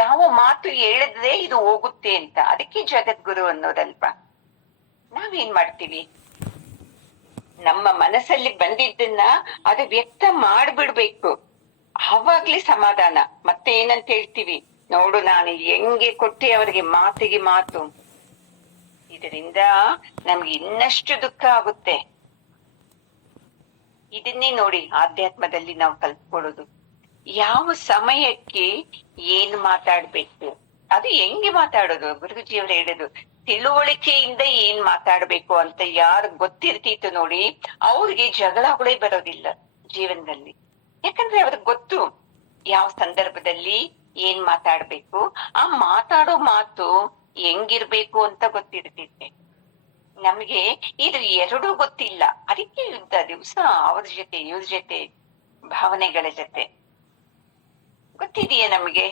ಯಾವ ಮಾತು ಹೇಳಿದ್ರೆ ಇದು ಹೋಗುತ್ತೆ ಅಂತ. ಅದಕ್ಕೆ ಜಗದ್ಗುರು ಅನ್ನೋದಲ್ವಾ. ನಾವೇನ್ ಮಾಡ್ತೀವಿ, ನಮ್ಮ ಮನಸ್ಸಲ್ಲಿ ಬಂದಿದ್ದನ್ನ ಅದು ವ್ಯಕ್ತ ಮಾಡ್ಬಿಡ್ಬೇಕು, ಅವಾಗ್ಲೇ ಸಮಾಧಾನ. ಮತ್ತೆ ಏನಂತ ಹೇಳ್ತೀವಿ, ನೋಡು ನಾನು ಹೆಂಗೆ ಕೊಟ್ಟೆ ಅವರಿಗೆ ಮಾತಿಗೆ ಮಾತು. ಇದರಿಂದ ನಮ್ಗೆ ಇನ್ನಷ್ಟು ದುಃಖ ಆಗುತ್ತೆ. ಇದನ್ನೇ ನೋಡಿ ಆಧ್ಯಾತ್ಮದಲ್ಲಿ ನಾವು ಕಲ್ತ್ಕೊಳ್ಳೋದು. ಯಾವ ಸಮಯಕ್ಕೆ ಏನ್ ಮಾತಾಡ್ಬೇಕು, ಅದು ಹೆಂಗೆ ಮಾತಾಡೋದು. ಗುರುಜಿಯವರು ಹೇಳೋದು, ತಿಳುವಳಿಕೆಯಿಂದ ಏನ್ ಮಾತಾಡ್ಬೇಕು ಅಂತ ಯಾರು ಗೊತ್ತಿರ್ತಿತ್ತು ನೋಡಿ, ಅವ್ರಿಗೆ ಜಗಳಗಳೇ ಬರೋದಿಲ್ಲ ಜೀವನದಲ್ಲಿ. ಯಾಕಂದ್ರೆ ಅವ್ರಿಗೆ ಗೊತ್ತು ಯಾವ ಸಂದರ್ಭದಲ್ಲಿ ಏನ್ ಮಾತಾಡ್ಬೇಕು, ಆ ಮಾತಾಡೋ ಮಾತು ಹೆಂಗಿರ್ಬೇಕು ಅಂತ ಗೊತ್ತಿರ್ತಿತ್ತೆ. ನಮ್ಗೆ ಇದು ಎರಡೂ ಗೊತ್ತಿಲ್ಲ. ಅದಕ್ಕೆ ಯುದ್ಧ ದಿವಸ ಅವ್ರ ಜೊತೆ ಇವ್ರ ಜೊತೆ ಭಾವನೆಗಳ ಜೊತೆ. ಗೊತ್ತಿದೆಯೇ ನಮ್ಗೆ?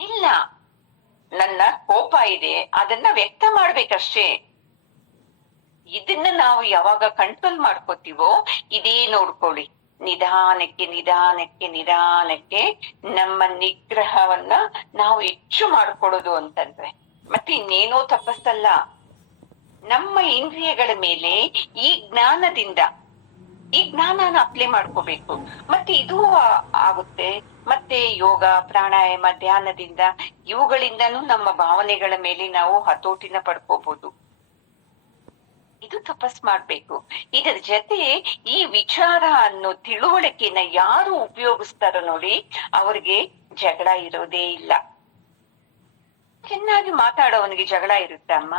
ಇಲ್ಲ. ನನ್ನ ಕೋಪ ಇದೆ, ಅದನ್ನ ವ್ಯಕ್ತ ಮಾಡ್ಬೇಕಷ್ಟೇ. ಇದನ್ನ ನಾವು ಯಾವಾಗ ಕಂಟ್ರೋಲ್ ಮಾಡ್ಕೋತೀವೋ, ಇದೇ ನೋಡ್ಕೊಳ್ಳಿ, ನಿಧಾನಕ್ಕೆ ನಿಧಾನಕ್ಕೆ ನಿಧಾನಕ್ಕೆ ನಮ್ಮ ನಿಗ್ರಹವನ್ನ ನಾವು ಹೆಚ್ಚು ಮಾಡ್ಕೊಳ್ಳೋದು ಅಂತಂದ್ರೆ ಮತ್ತೆ ಇನ್ನೇನೋ ತಪಸ್ಸಲ್ಲ, ನಮ್ಮ ಇಂದ್ರಿಯಗಳ ಮೇಲೆ ಈ ಜ್ಞಾನದಿಂದ ಈ ಜ್ಞಾನನ ಅಪ್ಲೈ ಮಾಡ್ಕೋಬೇಕು. ಮತ್ತೆ ಇದು ಆಗುತ್ತೆ. ಮತ್ತೆ ಯೋಗ, ಪ್ರಾಣಾಯಾಮ, ಧ್ಯಾನದಿಂದ ಇವುಗಳಿಂದನೂ ನಮ್ಮ ಭಾವನೆಗಳ ಮೇಲೆ ನಾವು ಹತೋಟಿನ ಪಡ್ಕೋಬಹುದು. ಇದು ತಪಸ್ ಮಾಡ್ಬೇಕು. ಇದರ ಜೊತೆ ಈ ವಿಚಾರ ಅನ್ನೋ ತಿಳುವಳಿಕೆನ ಯಾರು ಉಪಯೋಗಿಸ್ತಾರೋ ನೋಡಿ, ಅವ್ರಿಗೆ ಜಗಳ ಇರೋದೇ ಇಲ್ಲ. ಚೆನ್ನಾಗಿ ಮಾತಾಡೋವನಿಗೆ ಜಗಳ ಇರುತ್ತಮ್ಮ,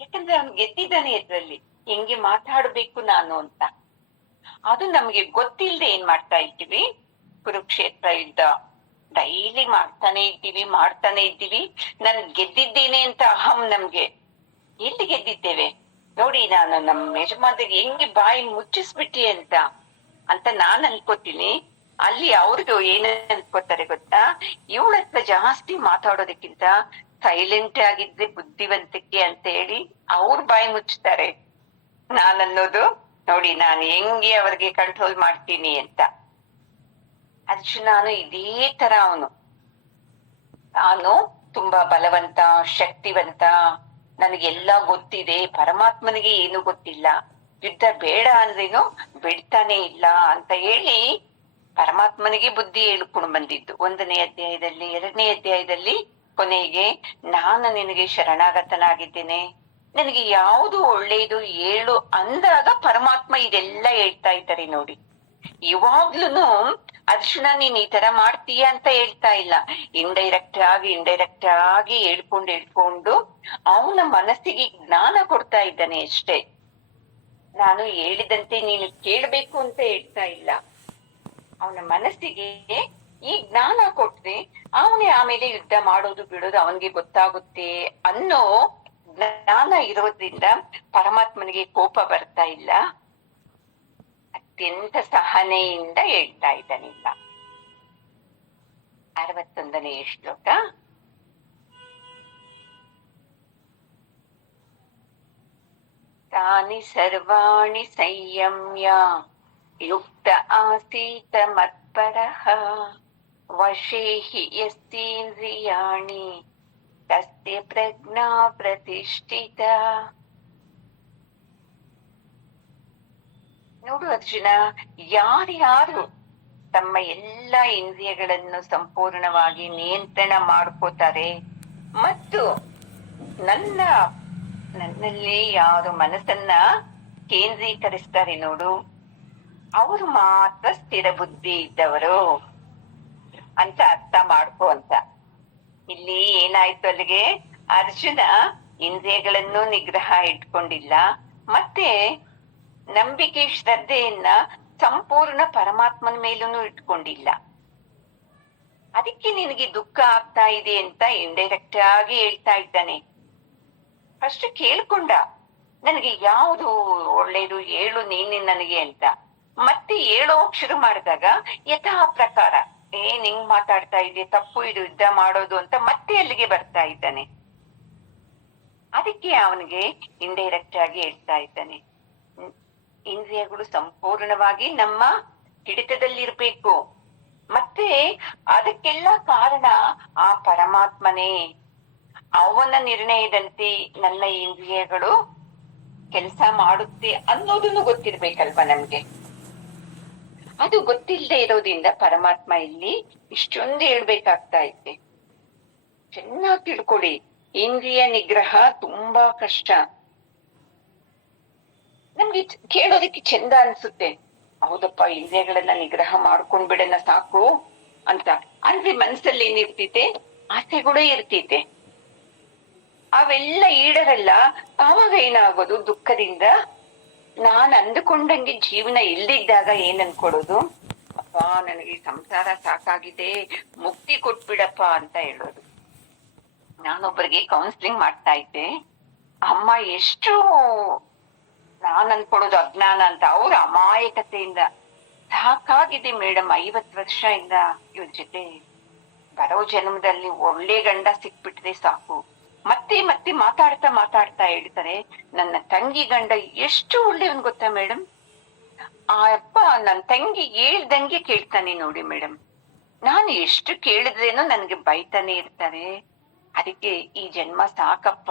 ಯಾಕಂದ್ರೆ ಅವ್ನು ಗೆದ್ದಿದ್ದಾನೆ ಇದ್ರಲ್ಲಿ, ಹೆಂಗೆ ಮಾತಾಡ್ಬೇಕು ನಾನು ಅಂತ. ಅದು ನಮ್ಗೆ ಗೊತ್ತಿಲ್ಲದೆ ಏನ್ ಮಾಡ್ತಾ ಇದ್ದೀವಿ, ಕುರುಕ್ಷೇತ್ರ ಯುದ್ಧ ಡೈಲಿ ಮಾಡ್ತಾನೆ ಇದ್ದೀವಿ. ನನ್ ಗೆದ್ದಿದ್ದೇನೆ ಅಂತ ಅಹಂ. ನಮ್ಗೆ ಎಲ್ಲಿ ಗೆದ್ದಿದ್ದೇವೆ ನೋಡಿ, ನಾನು ನಮ್ಮ ಯಜಮಾನ್ರಿಗೆ ಹೆಂಗೆ ಬಾಯಿ ಮುಚ್ಚಿಸ್ಬಿಟ್ಟಿ ಅಂತ ನಾನ್ ಅನ್ಕೋತೀನಿ. ಅಲ್ಲಿ ಅವ್ರಿಗೆ ಏನ ಅನ್ಕೋತಾರೆ ಗೊತ್ತಾ, ಇವಳ ಹತ್ರ ಜಾಸ್ತಿ ಮಾತಾಡೋದಕ್ಕಿಂತ ಸೈಲೆಂಟ್ ಆಗಿದ್ರೆ ಬುದ್ಧಿವಂತಿಕೆ ಅಂತ ಹೇಳಿ ಅವ್ರ ಬಾಯಿ ಮುಚ್ತಾರೆ. ನಾನನ್ನೋದು ನೋಡಿ, ನಾನು ಹೆಂಗೆ ಅವ್ರಿಗೆ ಕಂಟ್ರೋಲ್ ಮಾಡ್ತೀನಿ ಅಂತ. ಅರ್ಜುನನು ಇದೇ ತರ ಅವನು. ನಾನು ತುಂಬಾ ಬಲವಂತ, ಶಕ್ತಿವಂತ, ನನಗೆಲ್ಲ ಗೊತ್ತಿದೆ, ಪರಮಾತ್ಮನಿಗೆ ಏನು ಗೊತ್ತಿಲ್ಲ, ಯುದ್ಧ ಬೇಡ ಅಂದ್ರೇನು ಬಿಡ್ತಾನೆ ಇಲ್ಲ ಅಂತ ಹೇಳಿ ಪರಮಾತ್ಮನಿಗೆ ಬುದ್ಧಿ ಹೇಳ್ಕೊಂಡು ಬಂದಿದ್ದು. 1ನೇ ಅಧ್ಯಾಯದಲ್ಲಿ, 2ನೇ ಅಧ್ಯಾಯದಲ್ಲಿ ಕೊನೆಗೆ ನಾನು ನಿನಗೆ ಶರಣಾಗತನಾಗಿದ್ದೇನೆ, ನನಗೆ ಯಾವುದು ಒಳ್ಳೇದು ಹೇಳು ಅಂದಾಗ ಪರಮಾತ್ಮ ಇದೆಲ್ಲ ಹೇಳ್ತಾ ಇದ್ದಾರೆ ನೋಡಿ. ಇವಾಗ್ಲೂನು ಅರ್ಜುನ ನೀನ್ ಈ ತರ ಮಾಡ್ತೀಯ ಅಂತ ಹೇಳ್ತಾ ಇಲ್ಲ, ಇಂಡೈರೆಕ್ಟ್ ಆಗಿ ಹೇಳ್ಕೊಂಡು ಅವನ ಮನಸ್ಸಿಗೆ ಜ್ಞಾನ ಕೊಡ್ತಾ ಇದ್ದಾನೆ ಅಷ್ಟೇ. ನಾನು ಹೇಳಿದಂತೆ ನೀನು ಕೇಳ್ಬೇಕು ಅಂತ ಹೇಳ್ತಾ ಇಲ್ಲ. ಅವನ ಮನಸ್ಸಿಗೆ ಈ ಜ್ಞಾನ ಕೊಟ್ರೆ ಅವನೇ ಆಮೇಲೆ ಯುದ್ಧ ಮಾಡೋದು ಬಿಡೋದು ಅವನಿಗೆ ಗೊತ್ತಾಗುತ್ತೆ ಅನ್ನೋ ಜ್ಞಾನ ಇರೋದ್ರಿಂದ ಪರಮಾತ್ಮನಿಗೆ ಕೋಪ ಬರ್ತಾ ಇಲ್ಲ, ಅತ್ಯಂತ ಸಹನೆಯಿಂದ ಹೇಳ್ತಾ ಇದ್ದಾನಿಲ್ಲ. 61ನೇ ಶ್ಲೋಕ. ತಾನಿ ಸರ್ವಾಣಿ ಸಂಯಮ್ಯ ಯುಕ್ತ ಆಸೀತ ಮತ್ಪರಃ ವಶೇ ಹಿ ಯಸ್ಯೇಂದ್ರಿಯಾಣಿ ತಸ್ಯ ಪ್ರಜ್ಞಾ ಪ್ರತಿಷ್ಠಿತ. ನೋಡು ಅರ್ಜುನ, ಯಾರ್ಯಾರು ತಮ್ಮ ಎಲ್ಲ ಇಂದ್ರಿಯಗಳನ್ನು ಸಂಪೂರ್ಣವಾಗಿ ನಿಯಂತ್ರಣ ಮಾಡ್ಕೋತಾರೆ ಮತ್ತು ನನ್ನಲ್ಲಿ ಯಾರು ಮನಸ್ಸನ್ನ ಕೇಂದ್ರೀಕರಿಸ್ತಾರೆ ನೋಡು, ಅವರು ಮಾತ್ರ ಸ್ಥಿರ ಬುದ್ಧಿ ಇದ್ದವರು ಅಂತ ಅರ್ಥ ಮಾಡ್ಕೋ ಅಂತ. ಇಲ್ಲಿ ಏನಾಯ್ತು, ಅಲ್ಲಿಗೆ ಅರ್ಜುನ ಇಂದ್ರಿಯಗಳನ್ನು ನಿಗ್ರಹ ಇಟ್ಕೊಂಡಿಲ್ಲ, ಮತ್ತೆ ನಂಬಿಕೆ ಶ್ರದ್ಧೆಯನ್ನ ಸಂಪೂರ್ಣ ಪರಮಾತ್ಮನ ಮೇಲೂ ಇಟ್ಕೊಂಡಿಲ್ಲ. ಅದಕ್ಕೆ ನಿನಗೆ ದುಃಖ ಆಗ್ತಾ ಇದೆ ಅಂತ ಇಂಡೈರೆಕ್ಟ್ ಆಗಿ ಹೇಳ್ತಾ ಇದ್ದಾನೆ. ಫಸ್ಟ್ ಕೇಳ್ಕೊಂಡ, ನನಗೆ ಯಾವುದು ಒಳ್ಳೇದು ಹೇಳು ನೀನೆ ನನಗೆ ಅಂತ. ಮತ್ತೆ ಹೇಳೋಕ್ ಶುರು ಮಾಡಿದಾಗ ಯಥಾ ಪ್ರಕಾರ ಹಿಂಗ್ ಮಾತಾಡ್ತಾ ಇದೆ, ತಪ್ಪು ಇದು, ಯುದ್ಧ ಮಾಡೋದು ಅಂತ ಮತ್ತೆ ಅಲ್ಲಿಗೆ ಬರ್ತಾ ಇದ್ದಾನೆ. ಅದಕ್ಕೆ ಅವನಿಗೆ ಇಂಡೈರೆಕ್ಟ್ ಆಗಿ ಹೇಳ್ತಾ ಇದ್ದಾನೆ, ಇಂದ್ರಿಯಗಳು ಸಂಪೂರ್ಣವಾಗಿ ನಮ್ಮ ಹಿಡಿತದಲ್ಲಿರ್ಬೇಕು. ಮತ್ತೆ ಅದಕ್ಕೆಲ್ಲ ಕಾರಣ ಆ ಪರಮಾತ್ಮನೇ. ಅವನ ನಿರ್ಣಯದಂತೆ ನನ್ನ ಇಂದ್ರಿಯಗಳು ಕೆಲಸ ಮಾಡುತ್ತೆ ಅನ್ನೋದನ್ನು ಗೊತ್ತಿರ್ಬೇಕಲ್ವಾ ನಮ್ಗೆ. ಅದು ಗೊತ್ತಿಲ್ಲದೆ ಇರೋದ್ರಿಂದ ಪರಮಾತ್ಮ ಇಲ್ಲಿ ಇಷ್ಟೊಂದು ಹೇಳ್ಬೇಕಾಗ್ತಾ ಇದೆ. ಚೆನ್ನಾಗಿ ತಿಳ್ಕೊಡಿ, ಇಂದ್ರಿಯ ನಿಗ್ರಹ ತುಂಬಾ ಕಷ್ಟ. ನಮ್ಗೆ ಕೇಳೋದಕ್ಕೆ ಚಂದ ಅನ್ಸುತ್ತೆ, ಹೌದಪ್ಪ ಇಂದ್ರಿಯಗಳನ್ನ ನಿಗ್ರಹ ಮಾಡ್ಕೊಂಡ್ ಬಿಡೋಣ ಸಾಕು ಅಂತ. ಅಂದ್ರೆ ಮನ್ಸಲ್ಲಿ ಏನಿರ್ತೈತೆ, ಆಸೆಗಳೇ ಇರ್ತೈತೆ, ಅವೆಲ್ಲ ಈಡರಲ್ಲ. ಆವಾಗ ಏನಾಗೋದು, ದುಃಖದಿಂದ ನಾನ್ ಅಂದುಕೊಂಡಂಗೆ ಜೀವನ ಇಲ್ದಿದ್ದಾಗ ಏನ್ ಅನ್ಕೊಡೋದು, ಅಪ್ಪ ನನಗೆ ಸಂಸಾರ ಸಾಕಾಗಿದೆ, ಮುಕ್ತಿ ಕೊಟ್ಬಿಡಪ್ಪ ಅಂತ ಹೇಳೋದು. ನಾನೊಬ್ಬರಿಗೆ ಕೌನ್ಸಿಲಿಂಗ್ ಮಾಡ್ತಾ ಇದ್ದೆ. ಅಮ್ಮ ಎಷ್ಟು ನಾನ್ ಅನ್ಕೊಡೋದು ಅಜ್ಞಾನ ಅಂತ, ಅವ್ರ ಅಮಾಯಕತೆಯಿಂದ ಸಾಕಾಗಿದೆ ಮೇಡಮ್, 50 ವರ್ಷದಿಂದ ಇವ್ರ ಜೊತೆ, ಬರೋ ಜನ್ಮದಲ್ಲಿ ಒಳ್ಳೆ ಗಂಡ ಸಿಕ್ಬಿಟ್ರೆ ಸಾಕು. ಮತ್ತೆ ಮತ್ತೆ ಮಾತಾಡ್ತಾ ಹೇಳ್ತಾರೆ, ನನ್ನ ತಂಗಿ ಗಂಡ ಎಷ್ಟು ಒಳ್ಳೆಯವನ್ ಗೊತ್ತಾ ಮೇಡಮ್, ಆ ಅಪ್ಪ ನನ್ ತಂಗಿ ಹೇಳ್ದಂಗೆ ಕೇಳ್ತಾನೆ ನೋಡಿ ಮೇಡಮ್, ನಾನು ಎಷ್ಟು ಕೇಳಿದ್ರೇನೋ ನನ್ಗೆ ಬೈತಾನೆ ಇರ್ತಾರೆ. ಅದಕ್ಕೆ ಈ ಜನ್ಮ ಸಾಕಪ್ಪ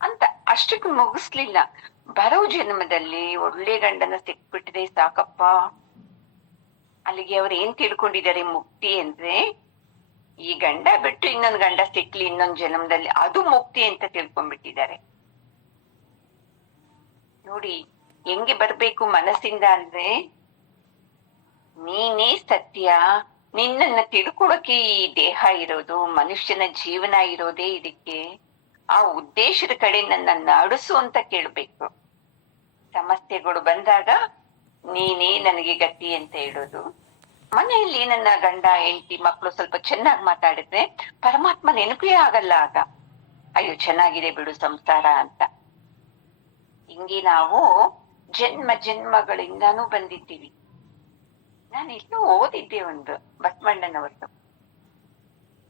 ಅಂತ ಅಷ್ಟಕ್ಕೆ ಮುಗಿಸ್ಲಿಲ್ಲ. ಬರೋ ಜನ್ಮದಲ್ಲಿ ಒಳ್ಳೆ ಗಂಡನ ಸಿಕ್ಬಿಟ್ಟಿದೆ ಸಾಕಪ್ಪ. ಅಲ್ಲಿಗೆ ಅವ್ರು ಏನ್ ತಿಳ್ಕೊಂಡಿದ್ದಾರೆ ಮುಕ್ತಿ ಅಂದ್ರೆ, ಈ ಗಂಡ ಬಿಟ್ಟು ಇನ್ನೊಂದ್ ಗಂಡ ಸಿಕ್ಲಿ ಇನ್ನೊಂದ್ ಜನ್ಮದಲ್ಲಿ, ಅದು ಮುಕ್ತಿ ಅಂತ ತಿಳ್ಕೊಂಡ್ಬಿಟ್ಟಿದ್ದಾರೆ. ನೋಡಿ ಹೆಂಗೆ ಬರ್ಬೇಕು ಮನಸ್ಸಿಂದ ಅಂದ್ರೆ, ನೀನೇ ಸತ್ಯ, ನಿನ್ನನ್ನ ತಿಳ್ಕೊಳಕ್ಕೆ ಈ ದೇಹ ಇರೋದು, ಮನುಷ್ಯನ ಜೀವನ ಇರೋದೇ ಇದಕ್ಕೆ. ಆ ಉದ್ದೇಶದ ಕಡೆ ನನ್ನ ನಡೆಸು ಅಂತ ಕೇಳ್ಬೇಕು. ಸಮಸ್ಯೆಗಳು ಬಂದಾಗ ನೀನೇ ನನಗೆ ಗತಿ ಅಂತ ಹೇಳೋದು. ಮನೆಯಲ್ಲಿ ನನ್ನ ಗಂಡ ಹೆಂಡತಿ ಮಕ್ಕಳು ಸ್ವಲ್ಪ ಚೆನ್ನಾಗಿ ಮಾತಾಡಿದ್ರೆ ಪರಮಾತ್ಮ ನೆನಪೇ ಆಗಲ್ಲ ಆಗ. ಅಯ್ಯೋ ಚೆನ್ನಾಗಿದೆ ಬಿಡು ಸಂಸಾರ ಅಂತ. ಹಿಂಗೆ ನಾವು ಜನ್ಮ ಜನ್ಮಗಳಿಂದಾನು ಬಂದಿದ್ದೀವಿ. ನಾನು ಇನ್ನೂ ಓದಿದ್ದೆ ಒಂದು ಬಸವಣ್ಣನವರದು,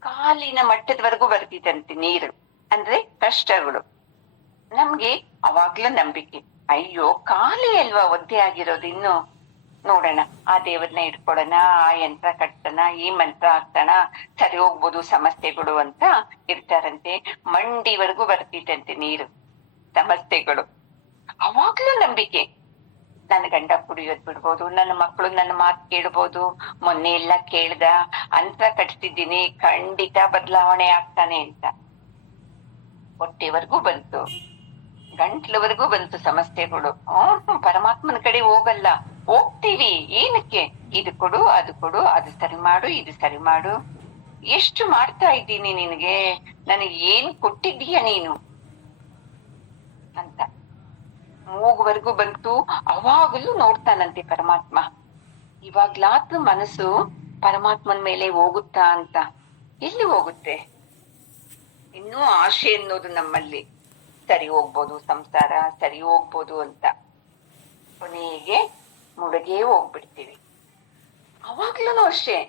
ಕಾಲಿನ ಮಟ್ಟದವರೆಗೂ ಬರ್ತಿದ್ದಂತೆ ನೀರು ಅಂದ್ರೆ ಕಷ್ಟಗಳು. ನಮ್ಗೆ ಅವಾಗ್ಲೂ ನಂಬಿಕೆ, ಅಯ್ಯೋ ಕಾಲೇ ಅಲ್ವಾ ಒದ್ದೆ ಆಗಿರೋದು, ಇನ್ನು ನೋಡೋಣ ಆ ದೇವರನ್ನ ಇಟ್ಕೊಳೋಣ, ಆ ಯಂತ್ರ ಕಟ್ತನ, ಈ ಮಂತ್ರ ಹಾಕ್ತಾನ, ಸರಿ ಹೋಗ್ಬೋದು ಸಮಸ್ಯೆಗಳು ಅಂತ ಇರ್ತಾರಂತೆ. ಮಂಡಿವರೆಗೂ ಬರ್ತಿತ್ತಂತೆ ನೀರು ಸಮಸ್ಯೆಗಳು. ಅವಾಗ್ಲೂ ನಂಬಿಕೆ, ನನ್ನ ಗಂಡ ಕುಡಿಯೋದ್ ಬಿಡ್ಬೋದು, ನನ್ನ ಮಕ್ಕಳು ನನ್ನ ಮಾತು ಕೇಳ್ಬೋದು, ಮೊನ್ನೆ ಎಲ್ಲ ಕೇಳ್ದ, ಅಂತ ಕಟ್ತಿದ್ದೀನಿ, ಖಂಡಿತ ಬದಲಾವಣೆ ಆಗ್ತಾನೆ ಅಂತ. ಹೊಟ್ಟೆವರೆಗೂ ಬಂತು, ಗಂಟ್ಲವರೆಗೂ ಬಂತು ಸಮಸ್ಯೆಗಳು. ಪರಮಾತ್ಮನ ಕಡೆ ಹೋಗಲ್ಲ, ಹೋಗ್ತೀವಿ ಏನಕ್ಕೆ? ಇದು ಕೊಡು, ಅದು ಕೊಡು, ಅದು ಸರಿ ಮಾಡು, ಇದು ಸರಿ ಮಾಡು. ಎಷ್ಟು ಮಾಡ್ತಾ ಇದ್ದೀನಿ ನಿನಗೆ, ನನಗೆ ಏನ್ ಕೊಟ್ಟಿದ್ದೀಯ ನೀನು ಅಂತ. ಮೂಗುವರೆಗೂ ಬಂತು, ಅವಾಗಲೂ ನೋಡ್ತಾನಂತೆ ಪರಮಾತ್ಮ. ಇವಾಗ್ಲಾದ್ರೂ ಮನಸ್ಸು ಪರಮಾತ್ಮನ ಮೇಲೆ ಹೋಗುತ್ತಾ ಅಂತ. ಎಲ್ಲಿ ಹೋಗುತ್ತೆ? ಇನ್ನೂ ಆಶೆ ಅನ್ನೋದು ನಮ್ಮಲ್ಲಿ, ಸರಿ ಹೋಗ್ಬೋದು ಸಂಸಾರ, ಸರಿ ಹೋಗ್ಬೋದು ಅಂತ. ಕೊನೆಗೆ ಮುಳುಗೇ ಹೋಗ್ಬಿಡ್ತೀವಿ. ಅವಾಗ್ಲೂ ಅಷ್ಟೇ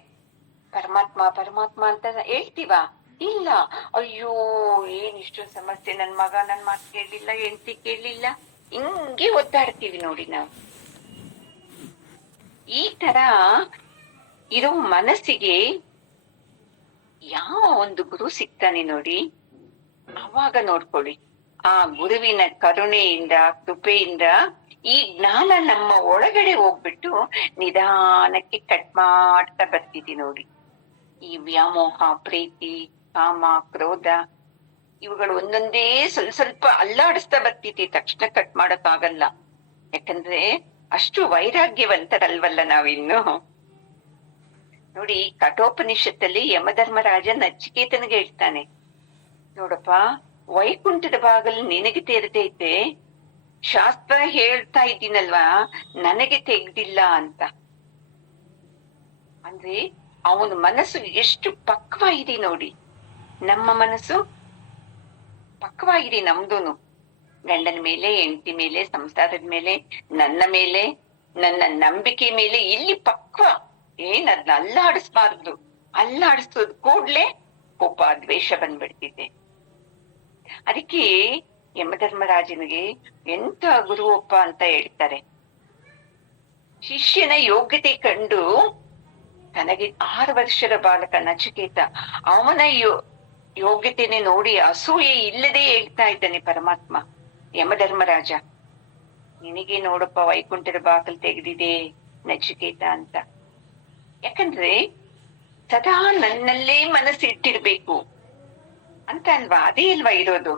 ಪರಮಾತ್ಮ ಪರಮಾತ್ಮ ಅಂತ ಹೇಳ್ತೀವ, ಇಲ್ಲ ಅಯ್ಯೋ ಏನ್ ಇಷ್ಟೊಂದು ಸಮಸ್ಯೆ, ನನ್ ಮಗ ನನ್ ಮಾತು ಕೇಳಲಿಲ್ಲ, ಹೆಂಡತಿ ಕೇಳಲಿಲ್ಲ, ಹಿಂಗೆ ಒದ್ದಾಡ್ತೀವಿ ನೋಡಿ ನಾವು. ಈ ತರ ಇರೋ ಮನಸ್ಸಿಗೆ ಯಾವ ಒಂದು ಗುರು ಸಿಗ್ತಾನೆ ನೋಡಿ, ಅವಾಗ ನೋಡ್ಕೊಳ್ಳಿ ಆ ಗುರುವಿನ ಕರುಣೆಯಿಂದ ಕೃಪೆಯಿಂದ ಈ ಜ್ಞಾನ ನಮ್ಮ ಒಳಗಡೆ ಹೋಗ್ಬಿಟ್ಟು ನಿಧಾನಕ್ಕೆ ಕಟ್ ಮಾಡ್ತಾ ಬರ್ತಿದಿ ನೋಡಿ. ಈ ವ್ಯಾಮೋಹ, ಪ್ರೀತಿ, ಕಾಮ, ಕ್ರೋಧ ಇವುಗಳು ಒಂದೊಂದೇ ಸ್ವಲ್ಪ ಸ್ವಲ್ಪ ಅಲ್ಲಾಡಿಸ್ತಾ ಬರ್ತಿತಿ. ತಕ್ಷಣ ಕಟ್ ಮಾಡಕ್ ಆಗಲ್ಲ, ಯಾಕಂದ್ರೆ ಅಷ್ಟು ವೈರಾಗ್ಯವಂತರಲ್ವಲ್ಲ ನಾವಿನ್ನು. ನೋಡಿ ಕಠೋಪನಿಷತ್ತಲ್ಲಿ ಯಮಧರ್ಮರಾಜ ನಚಿಕೇತನಿಗೆ ಹೇಳ್ತಾನೆ, ನೋಡಪ್ಪ ವೈಕುಂಠದ ಬಾಗಲು ನಿನಗೆ ತೆರೆದೈತೆ, ಶಾಸ್ತ್ರ ಹೇಳ್ತಾ ಇದ್ದೀನಲ್ವಾ ನನಗೆ ತೆಗ್ದಿಲ್ಲ ಅಂತ. ಅಂದ್ರೆ ಅವನ ಮನಸ್ಸು ಎಷ್ಟು ಪಕ್ವ ಇದೆ ನೋಡಿ. ನಮ್ಮ ಮನಸ್ಸು ಪಕ್ವ ಇದೆ ನಮ್ದೂನು. ಗಂಡನ ಮೇಲೆ, ಹೆಂಡತಿ ಮೇಲೆ, ಸಂಸಾರದ ಮೇಲೆ, ನನ್ನ ಮೇಲೆ, ನನ್ನ ನಂಬಿಕೆ ಮೇಲೆ ಇಲ್ಲಿ ಪಕ್ವ. ಅದನ್ನ ಅಲ್ಲಾಡಿಸ್ಬಾರ್ದು. ಅಲ್ಲಾಡಿಸೋದ್ ಕೂಡ್ಲೆ ಕೋಪ, ದ್ವೇಷ ಬಂದ್ಬಿಡ್ತಿದೆ. ಅದಕ್ಕೆ ಯಮಧರ್ಮರಾಜನಿಗೆ ಎಂತ ಗುರುವಪ್ಪ ಅಂತ ಹೇಳ್ತಾರೆ. ಶಿಷ್ಯನ ಯೋಗ್ಯತೆ ಕಂಡು ತನಗೆ 6 ವರ್ಷದ ಬಾಲಕ ನಚಿಕೇತ ಅವನ ಯೋಗ್ಯತೆನೆ ನೋಡಿ ಅಸೂಯೆ ಇಲ್ಲದೆ ಹೇಳ್ತಾ ಇದ್ದಾನೆ ಪರಮಾತ್ಮ. ಯಮಧರ್ಮರಾಜ ನಿನಗೆ ನೋಡಪ್ಪ ವೈಕುಂಠದ ಬಾಕಲ್ ತೆಗೆದಿದೆ ನಚಿಕೇತ ಅಂತ. ಯಾಕಂದ್ರೆ ಸದಾ ನನ್ನಲ್ಲೇ ಮನಸ್ಸು ಇಟ್ಟಿರ್ಬೇಕು ಅಂತ ಅಲ್ವಾ, ಅದೇ ಅಲ್ವಾ ಇರೋದು.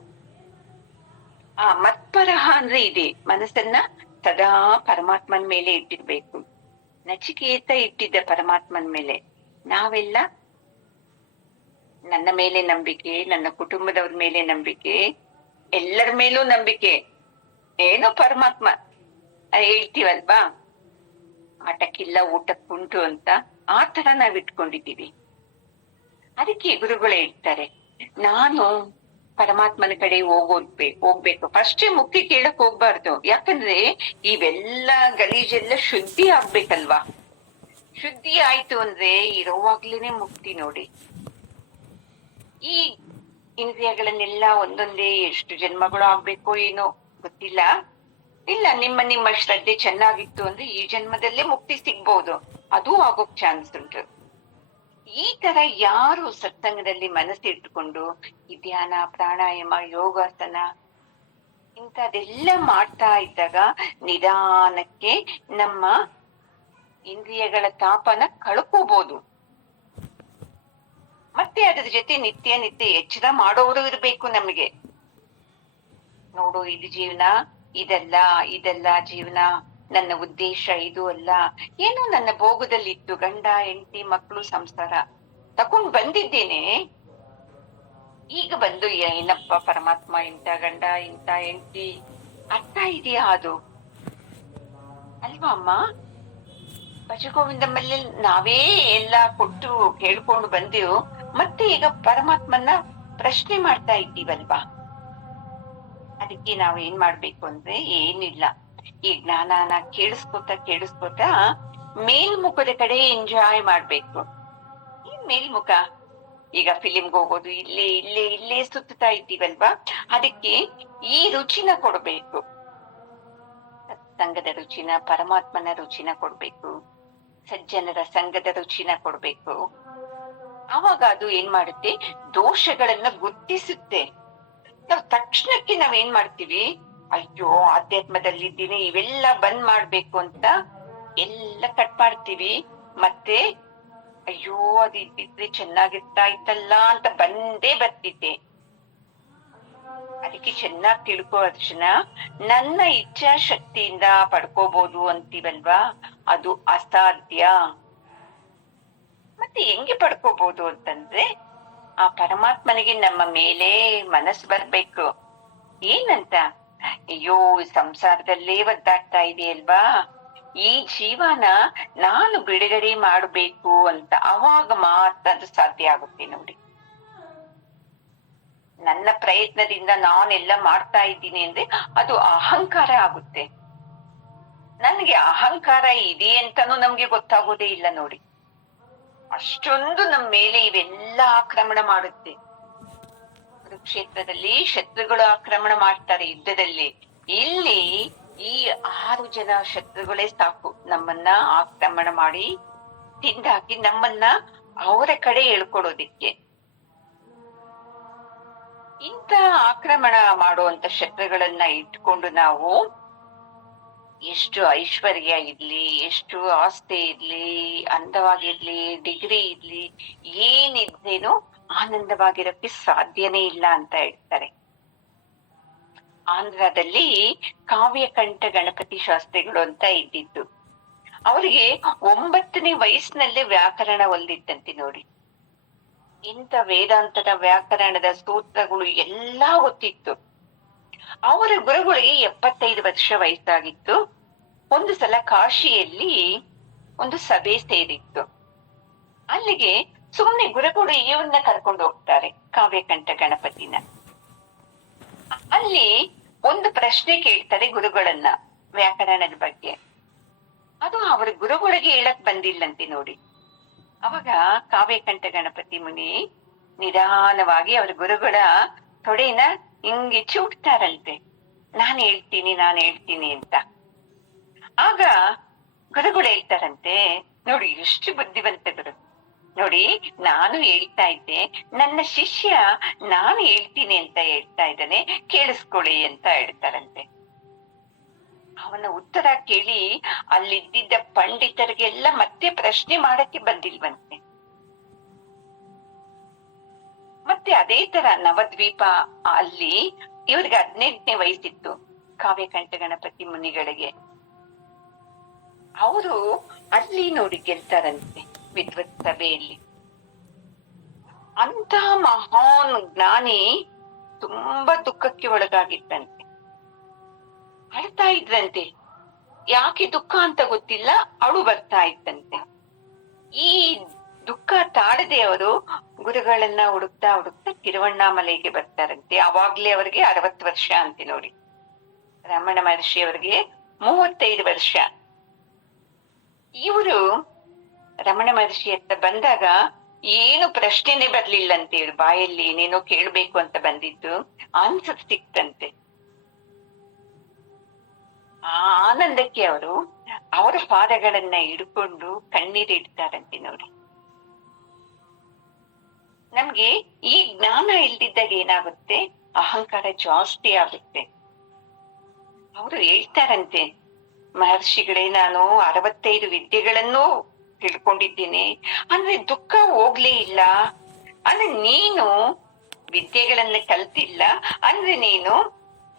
ಆ ಮತ್ಪರಹ ಅಂದ್ರೆ ಇದೆ, ಮನಸ್ಸನ್ನ ಸದಾ ಪರಮಾತ್ಮನ ಮೇಲೆ ಇಟ್ಟಿರ್ಬೇಕು. ನಚಿಕೇತ ಇಟ್ಟಿದ್ದ ಪರಮಾತ್ಮನ ಮೇಲೆ. ನಾವೆಲ್ಲ ನನ್ನ ಮೇಲೆ ನಂಬಿಕೆ, ನನ್ನ ಕುಟುಂಬದವ್ರ ಮೇಲೆ ನಂಬಿಕೆ, ಎಲ್ಲರ ಮೇಲೂ ನಂಬಿಕೆ, ಏನೋ ಪರಮಾತ್ಮ ಹೇಳ್ತೀವಲ್ವಾ, ಆಟಕ್ಕಿಲ್ಲ ಊಟಕ್ಕುಂಟು ಅಂತ, ಆ ತರ ನಾವ್ ಇಟ್ಕೊಂಡಿದ್ದೀವಿ. ಅದಕ್ಕೆ ಗುರುಗಳು ಹೇಳ್ತಾರೆ, ನಾನು ಪರಮಾತ್ಮನ ಕಡೆ ಹೋಗ್ಬೇಕು. ಫಸ್ಟೇ ಮುಕ್ತಿ ಕೇಳಕ್ ಹೋಗ್ಬಾರ್ದು. ಯಾಕಂದ್ರೆ ಇವೆಲ್ಲ ಗಲೀಜೆಲ್ಲ ಶುದ್ಧಿ ಆಗ್ಬೇಕಲ್ವಾ. ಶುದ್ಧಿ ಆಯ್ತು ಅಂದ್ರೆ ಇರೋವಾಗ್ಲೇನೆ ಮುಕ್ತಿ ನೋಡಿ. ಈ ಇಂದ್ರಿಯಗಳನ್ನೆಲ್ಲ ಒಂದೊಂದೇ ಎಷ್ಟು ಜನ್ಮಗಳು ಆಗ್ಬೇಕೋ ಏನೋ ಗೊತ್ತಿಲ್ಲ. ಇಲ್ಲ ನಿಮ್ಮ ಶ್ರದ್ಧೆ ಚೆನ್ನಾಗಿತ್ತು ಅಂದ್ರೆ ಈ ಜನ್ಮದಲ್ಲೇ ಮುಕ್ತಿ ಸಿಗ್ಬಹುದು, ಅದು ಆಗೋಕ್ ಚಾನ್ಸ್ ಉಂಟು. ಈ ತರ ಯಾರು ಸತ್ಸಂಗದಲ್ಲಿ ಮನಸ್ಸಿಟ್ಟುಕೊಂಡು ಈ ಧ್ಯಾನ, ಪ್ರಾಣಾಯಾಮ, ಯೋಗಾಸನ ಇಂಥದೆಲ್ಲ ಮಾಡ್ತಾ ಇದ್ದಾಗ ನಿಧಾನಕ್ಕೆ ನಮ್ಮ ಇಂದ್ರಿಯಗಳ ತಾಪನ ಕಳ್ಕೋಬಹುದು. ಮತ್ತೆ ಅದ್ರ ಜೊತೆ ನಿತ್ಯ ನಿತ್ಯ ಎಚ್ಚರ ಮಾಡೋರು ಇರ್ಬೇಕು ನಮಗೆ. ನೋಡು, ಇದು ಜೀವನ, ಇದೆಲ್ಲ ಜೀವನ, ನನ್ನ ಉದ್ದೇಶ ಇದು ಅಲ್ಲ. ಏನೋ ನನ್ನ ಭೋಗದಲ್ಲಿತ್ತು, ಗಂಡ ಹೆಂಡತಿ ಮಕ್ಕಳು ಸಂಸಾರ ತಕೊಂಡ್ ಬಂದಿದ್ದೇನೆ. ಈಗ ಬಂದು ಏನಪ್ಪ ಪರಮಾತ್ಮ, ಇಂಥ ಗಂಡ ಇಂಥ ಹೆಂಡತಿ, ಅರ್ಥ ಇದೆಯಾ ಅದು? ಅಲ್ವಾ ಅಮ್ಮ? ಭಜಗೋವಿಂದಮ್ಮಲ್ಲಿ ನಾವೇ ಎಲ್ಲ ಕೊಟ್ಟು ಕೇಳ್ಕೊಂಡು ಬಂದೆವು, ಮತ್ತೆ ಈಗ ಪರಮಾತ್ಮನ ಪ್ರಶ್ನೆ ಮಾಡ್ತಾ ಇದ್ದೀವಲ್ವಾ? ಅದಕ್ಕೆ ನಾವ್ ಏನ್ ಮಾಡ್ಬೇಕು ಅಂದ್ರೆ ಏನಿಲ್ಲ, ಈ ಜ್ಞಾನನ ಕೇಳಿಸ್ಕೊತ ಮೇಲ್ಮುಖದ ಕಡೆ ಎಂಜಾಯ್ ಮಾಡ್ಬೇಕು. ಏನ್ ಮೇಲ್ಮುಖ? ಈಗ ಫಿಲಿಮ್ಗೆ ಹೋಗೋದು, ಇಲ್ಲೇ ಸುತ್ತಾ ಇದ್ದೀವಲ್ವಾ? ಅದಕ್ಕೆ ಈ ರುಚಿನ ಕೊಡ್ಬೇಕು, ಸಂಘದ ರುಚಿನ, ಪರಮಾತ್ಮನ ರುಚಿನ ಕೊಡ್ಬೇಕು, ಸಜ್ಜನರ ಸಂಘದ ರುಚಿನ ಕೊಡ್ಬೇಕು. ಆವಾಗ ಅದು ಏನ್ ಮಾಡುತ್ತೆ, ದೋಷಗಳನ್ನ ಗುರ್ತಿಸುತ್ತೆ. ನಾವ್ ತಕ್ಷಣಕ್ಕೆ ನಾವೇನ್ ಮಾಡ್ತೀವಿ, ಅಯ್ಯೋ ಆಧ್ಯಾತ್ಮದಲ್ಲಿದ್ದೀನಿ, ಇವೆಲ್ಲ ಬಂದ್ ಮಾಡ್ಬೇಕು ಅಂತ ಎಲ್ಲ ಕಟ್ ಮಾಡ್ತೀವಿ. ಮತ್ತೆ ಅಯ್ಯೋ ಅದು ಇದ್ದಿದ್ರೆ ಚೆನ್ನಾಗಿರ್ತಾ ಇತ್ತಲ್ಲ ಅಂತ ಬಂದೇ ಬರ್ತಿದ್ದೆ. ಅದಕ್ಕೆ ಚೆನ್ನಾಗಿ ತಿಳ್ಕೋ ಅರ್ಜುನ, ನನ್ನ ಇಚ್ಛಾಶಕ್ತಿಯಿಂದ ಪಡ್ಕೋಬಹುದು ಅಂತೀವಲ್ವಾ, ಅದು ಅಸಾಧ್ಯ. ಮತ್ತೆ ಹೆಂಗೆ ಪಡ್ಕೋಬಹುದು ಅಂತಂದ್ರೆ, ಆ ಪರಮಾತ್ಮನಿಗೆ ನಮ್ಮ ಮೇಲೆ ಮನಸ್ಸು ಬರ್ಬೇಕು. ಏನಂತ, ಅಯ್ಯೋ ಸಂಸಾರದಲ್ಲೇ ಒದ್ದಾಡ್ತಾ ಇದೆಯಲ್ವಾ, ಈ ಜೀವನ ನಾನು ಬಿಡುಗಡೆ ಮಾಡಬೇಕು ಅಂತ. ಅವಾಗ ಮಾತ್ರ ಅದು ಸಾಧ್ಯ ಆಗುತ್ತೆ ನೋಡಿ. ನನ್ನ ಪ್ರಯತ್ನದಿಂದ ನಾನೆಲ್ಲ ಮಾಡ್ತಾ ಇದ್ದೀನಿ ಅಂದ್ರೆ ಅದು ಅಹಂಕಾರ ಆಗುತ್ತೆ. ನನ್ಗೆ ಅಹಂಕಾರ ಇದೆ ಅಂತಾನು ನಮ್ಗೆ ಗೊತ್ತಾಗೋದೇ ಇಲ್ಲ ನೋಡಿ. ಅಷ್ಟೊಂದು ನಮ್ಮ ಮೇಲೆ ಇವೆಲ್ಲ ಆಕ್ರಮಣ ಮಾಡುತ್ತೆ. ಕುರುಕ್ಷೇತ್ರದಲ್ಲಿ ಶತ್ರುಗಳು ಆಕ್ರಮಣ ಮಾಡ್ತಾರೆ ಯುದ್ಧದಲ್ಲಿ. ಇಲ್ಲಿ ಈ 6 ಜನ ಶತ್ರುಗಳೇ ಸಾಕು ನಮ್ಮನ್ನ ಆಕ್ರಮಣ ಮಾಡಿ ತಿಂದಾಕಿ ನಮ್ಮನ್ನ ಅವರ ಕಡೆ ಎಳ್ಕೊಡೋದಿಕ್ಕೆ. ಇಂಥ ಆಕ್ರಮಣ ಮಾಡುವಂತ ಶತ್ರುಗಳನ್ನ ಇಟ್ಕೊಂಡು ನಾವು ಎಷ್ಟು ಐಶ್ವರ್ಯ ಇರ್ಲಿ, ಎಷ್ಟು ಆಸ್ತಿ ಇರ್ಲಿ, ಅಂದವಾಗಿರ್ಲಿ, ಡಿಗ್ರಿ ಇರ್ಲಿ, ಏನಿದ್ದೇನೋ ಆನಂದವಾಗಿರಕ್ಕೆ ಸಾಧ್ಯನೇ ಇಲ್ಲ ಅಂತ ಹೇಳ್ತಾರೆ. ಆಂಧ್ರದಲ್ಲಿ ಕಾವ್ಯಕಂಠ ಗಣಪತಿ ಶಾಸ್ತ್ರಿಗಳು ಅಂತ ಇದ್ದಿದ್ದು. ಅವರಿಗೆ 9ನೇ ವಯಸ್ಸಿನಲ್ಲೇ ವ್ಯಾಕರಣ ಒಲ್ದಿತ್ತಂತೆ ನೋಡಿ. ಇಂಥ ವೇದಾಂತದ ವ್ಯಾಕರಣದ ಸೂತ್ರಗಳು ಎಲ್ಲಾ ಗೊತ್ತಿತ್ತು. ಅವರ ಗುರುಗಳಿಗೆ 75 ವರ್ಷ ವಯಸ್ಸಾಗಿತ್ತು. ಒಂದು ಸಲ ಕಾಶಿಯಲ್ಲಿ ಒಂದು ಸಭೆ ಸೇರಿತ್ತು. ಅಲ್ಲಿಗೆ ಸುಮ್ನೆ ಗುರುಗಳು ಇವ್ರನ್ನ ಕರ್ಕೊಂಡು ಹೋಗ್ತಾರೆ, ಕಾವ್ಯಕಂಠ ಗಣಪತಿನ. ಅಲ್ಲಿ ಒಂದು ಪ್ರಶ್ನೆ ಕೇಳ್ತಾರೆ ಗುರುಗಳನ್ನ ವ್ಯಾಕರಣದ ಬಗ್ಗೆ. ಅದು ಅವರ ಗುರುಗಳಿಗೆ ಹೇಳಕ್ ಬಂದಿಲ್ಲಂತೆ ನೋಡಿ. ಅವಾಗ ಕಾವ್ಯಕಂಠ ಗಣಪತಿ ಮುನಿ ನಿಧಾನವಾಗಿ ಅವ್ರ ಗುರುಗಳ ತೊಡೆನ ಹಿಂಗೆ ಚೂಟ್ತಾರಂತೆ, ನಾನ್ ಹೇಳ್ತೀನಿ ಅಂತ. ಆಗ ಗುರುಗಳು ಹೇಳ್ತಾರಂತೆ, ನೋಡಿ ಎಷ್ಟು ಬುದ್ಧಿವಂತರು ನೋಡಿ, ನಾನು ಹೇಳ್ತಾ ಇದ್ದೆ, ನನ್ನ ಶಿಷ್ಯ ನಾನು ಹೇಳ್ತೀನಿ ಅಂತ ಹೇಳ್ತಾ ಇದ್ದಾನೆ, ಕೇಳಿಸ್ಕೊಳ್ಳಿ ಅಂತ ಹೇಳ್ತಾರಂತೆ. ಅವನ ಉತ್ತರ ಕೇಳಿ ಅಲ್ಲಿದ್ದ ಪಂಡಿತರಿಗೆಲ್ಲ ಮತ್ತೆ ಪ್ರಶ್ನೆ ಮಾಡಕ್ಕೆ ಬಂದಿಲ್ವಂತೆ. ಮತ್ತೆ ಅದೇ ತರ ನವದ್ವೀಪ ಅಲ್ಲಿ ಇವ್ರಿಗೆ 18ನೇ ವಯಸ್ಸಿತ್ತು ಕಾವ್ಯಕಂಠ ಗಣಪತಿ ಮುನಿಗಳಿಗೆ. ಅವರು ಅಲ್ಲಿ ನೋಡಿ ಗೆಲ್ತಾರಂತೆ ವಿದ್ವತ್ ಸಭೆಯಲ್ಲಿ. ಅಂತ ಮಹಾನ್ ಜ್ಞಾನಿ ತುಂಬಾ ದುಃಖಕ್ಕೆ ಒಳಗಾಗಿದ್ದಂತೆ, ಅಳ್ತಾ ಇದ್ರಂತೆ. ಯಾಕೆ ದುಃಖ ಅಂತ ಗೊತ್ತಿಲ್ಲ, ಅಳು ಬರ್ತಾ ಇದ್ದಂತೆ. ಈ ದುಃಖ ತಾಳದೆ ಅವರು ಗುರುಗಳನ್ನ ಹುಡುಕ್ತಾ ತಿರುವಣ್ಣಾಮಲೆಗೆ ಬರ್ತಾರಂತೆ. ಅವಾಗ್ಲೇ ಅವ್ರಿಗೆ 60 ವರ್ಷ ಅಂತೆ ನೋಡಿ. ರಮಣ ಮಹರ್ಷಿ ಅವ್ರಿಗೆ 35 ವರ್ಷ. ಇವರು ರಮಣ ಮಹರ್ಷಿ ಹತ್ರ ಬಂದಾಗ ಏನು ಪ್ರಶ್ನೆನೆ ಬರ್ಲಿಲ್ಲಂತೆ, ಬಾಯಲ್ಲಿ ಏನೇನೋ ಕೇಳ್ಬೇಕು ಅಂತ ಬಂದಿದ್ದು ಆನ್ಸರ್ ಸಿಕ್ತಂತೆ. ಆ ಆನಂದಕ್ಕೆ ಅವರು ಅವರ ಪಾದಗಳನ್ನ ಹಿಡ್ಕೊಂಡು ಕಣ್ಣೀರಿಡ್ತಾರಂತೆ ನೋಡಿ. ನಮ್ಗೆ ಈ ಜ್ಞಾನ ಇಲ್ದಿದ್ದಾಗ ಏನಾಗುತ್ತೆ, ಅಹಂಕಾರ ಜಾಸ್ತಿ ಆಗುತ್ತೆ. ಅವರು ಹೇಳ್ತಾರಂತೆ, ಮಹರ್ಷಿಗಳೇ, ನಾನು 65 ವಿದ್ಯೆಗಳನ್ನು ತಿಳ್ಕೊಂಡಿದ್ದೀನಿ, ಅಂದ್ರೆ ದುಃಖ ಹೋಗ್ಲೇ ಇಲ್ಲ. ಅಂದ್ರೆ ನೀನು ವಿದ್ಯೆಗಳನ್ನ ಕಲ್ತಿಲ್ಲ, ಅಂದ್ರೆ ನೀನು